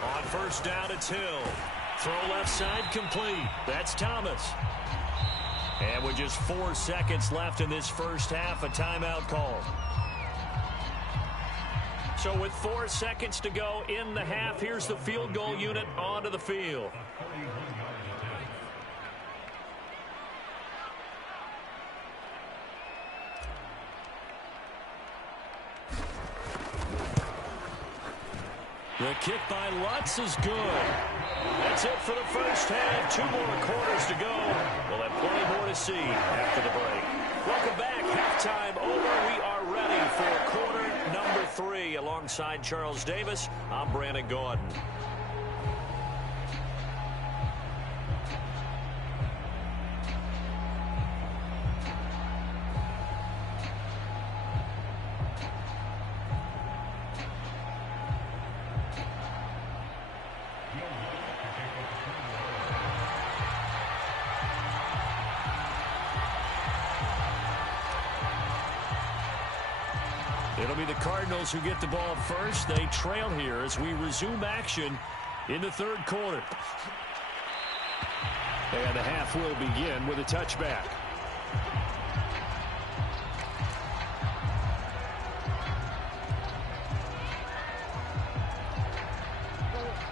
On first down, it's Hill. Throw left side complete. That's Thomas. And with just 4 seconds left in this first half, a timeout call. So with 4 seconds to go in the half, here's the field goal unit onto the field. The kick by Lutz is good. That's it for the first half. 2 more quarters to go. We'll have plenty more to see after the break. Welcome back. Halftime over. We are ready for quarter number 3. Alongside Charles Davis, I'm Brandon Gordon. It'll be the Cardinals who get the ball first. They trail here as we resume action in the third quarter. And the half will begin with a touchback.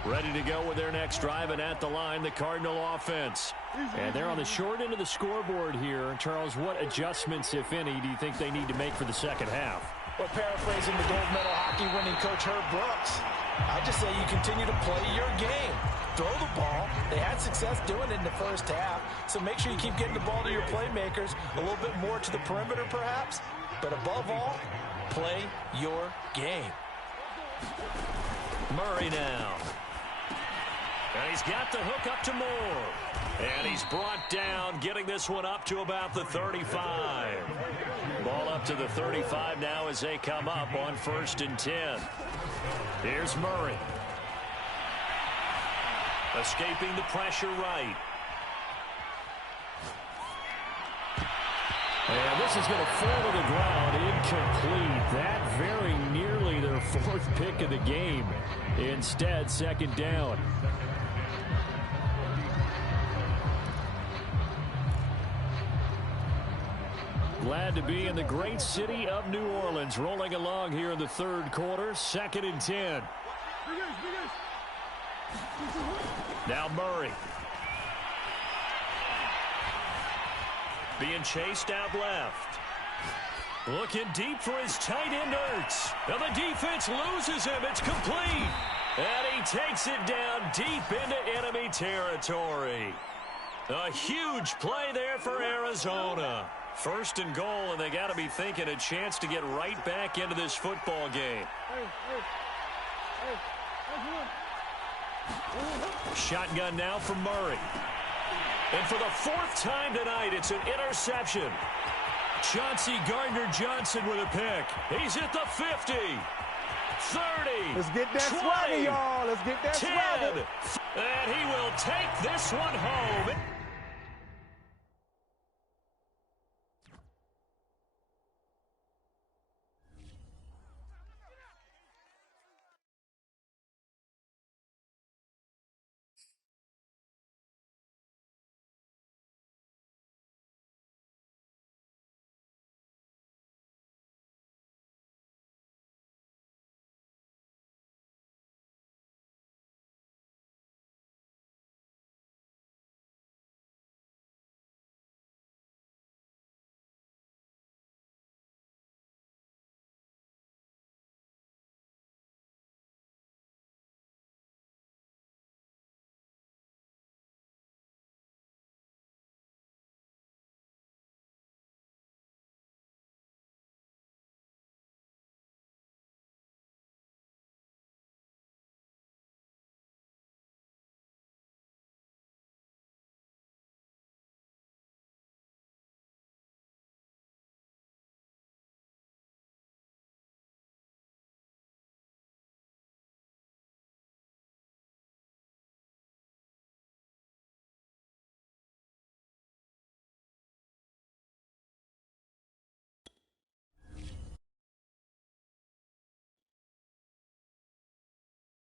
Ready to go with their next drive, and at the line, the Cardinal offense. And they're on the short end of the scoreboard here. Charles, what adjustments, if any, do you think they need to make for the second half? Well, paraphrasing the gold medal hockey winning coach Herb Brooks, I just say you continue to play your game. Throw the ball. They had success doing it in the first half, so make sure you keep getting the ball to your playmakers, a little bit more to the perimeter perhaps, but above all, play your game. Murray now. And he's got the hook up to Moore. And he's brought down, getting this one up to about the 35. Ball up to the 35 now as they come up on 1st and 10. Here's Murray. Escaping the pressure right. And this is going to fall to the ground, incomplete. That very nearly their 4th pick of the game. Instead, 2nd down. Glad to be in the great city of New Orleans, rolling along here in the third quarter, 2nd and 10. Now Murray. Being chased out left. Looking deep for his tight end, Ertz. Now the defense loses him. It's complete. And he takes it down deep into enemy territory. A huge play there for Arizona. 1st and goal, and they got to be thinking a chance to get right back into this football game. Shotgun now from Murray. And for the 4th time tonight, it's an interception. Chauncey Gardner-Johnson with a pick. He's at the 50. 30. Let's get that 20, swagger, y'all. Let's get that 10. swagger. And he will take this one home.